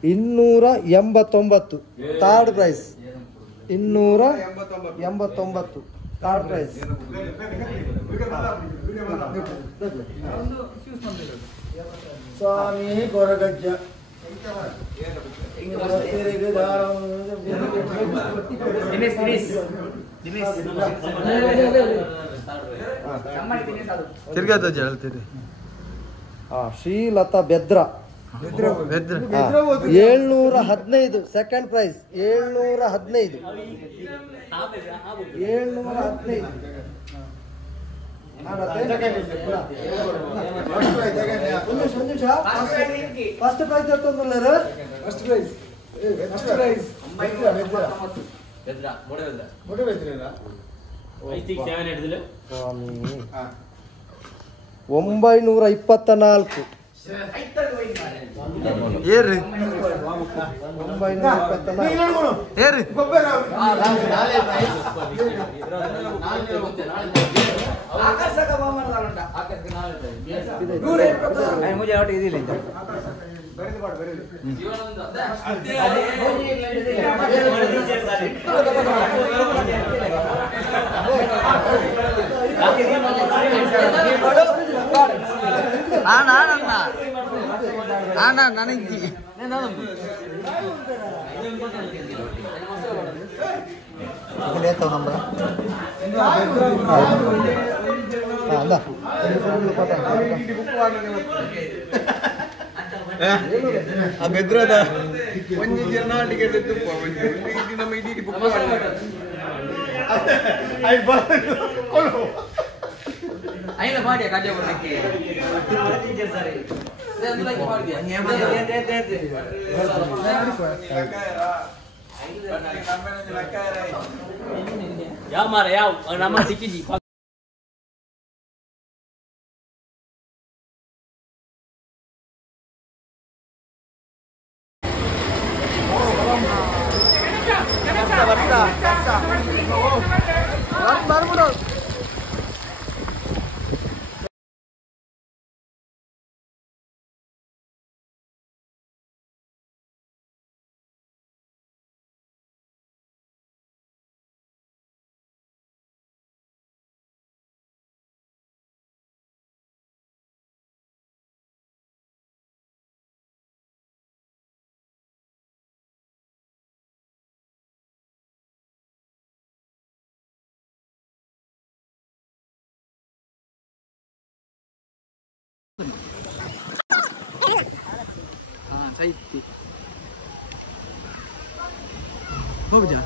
ಇನ್ನೂರ 89 third prize 289 third prize Swami Koragajja Srilatha Bedra 715 second prize 715 first prize ಎತ್ತಂದ್ರೆ ಫಸ್ಟ್ ಪ್ರೈಸ್ 924 ಏರ್ರಿ 924 ಏರ್ರಿ ನನಗೆ ಬೆದ್ರದ ಒಂಜಿ ಜನ ಟಿಕೆಟ್ ನಮ್ಮ ಇಡೀ ಬುಕ್ ಐನ ಮಾಡಿ ಕಾಜೆ ಬರಕ್ಕೆ ಯಾವ ಮಾರ ಯಾವ ನಮ್ಮ ಸಿಕ್ಕಿಜಿ ಹೋಗ್ಜಾ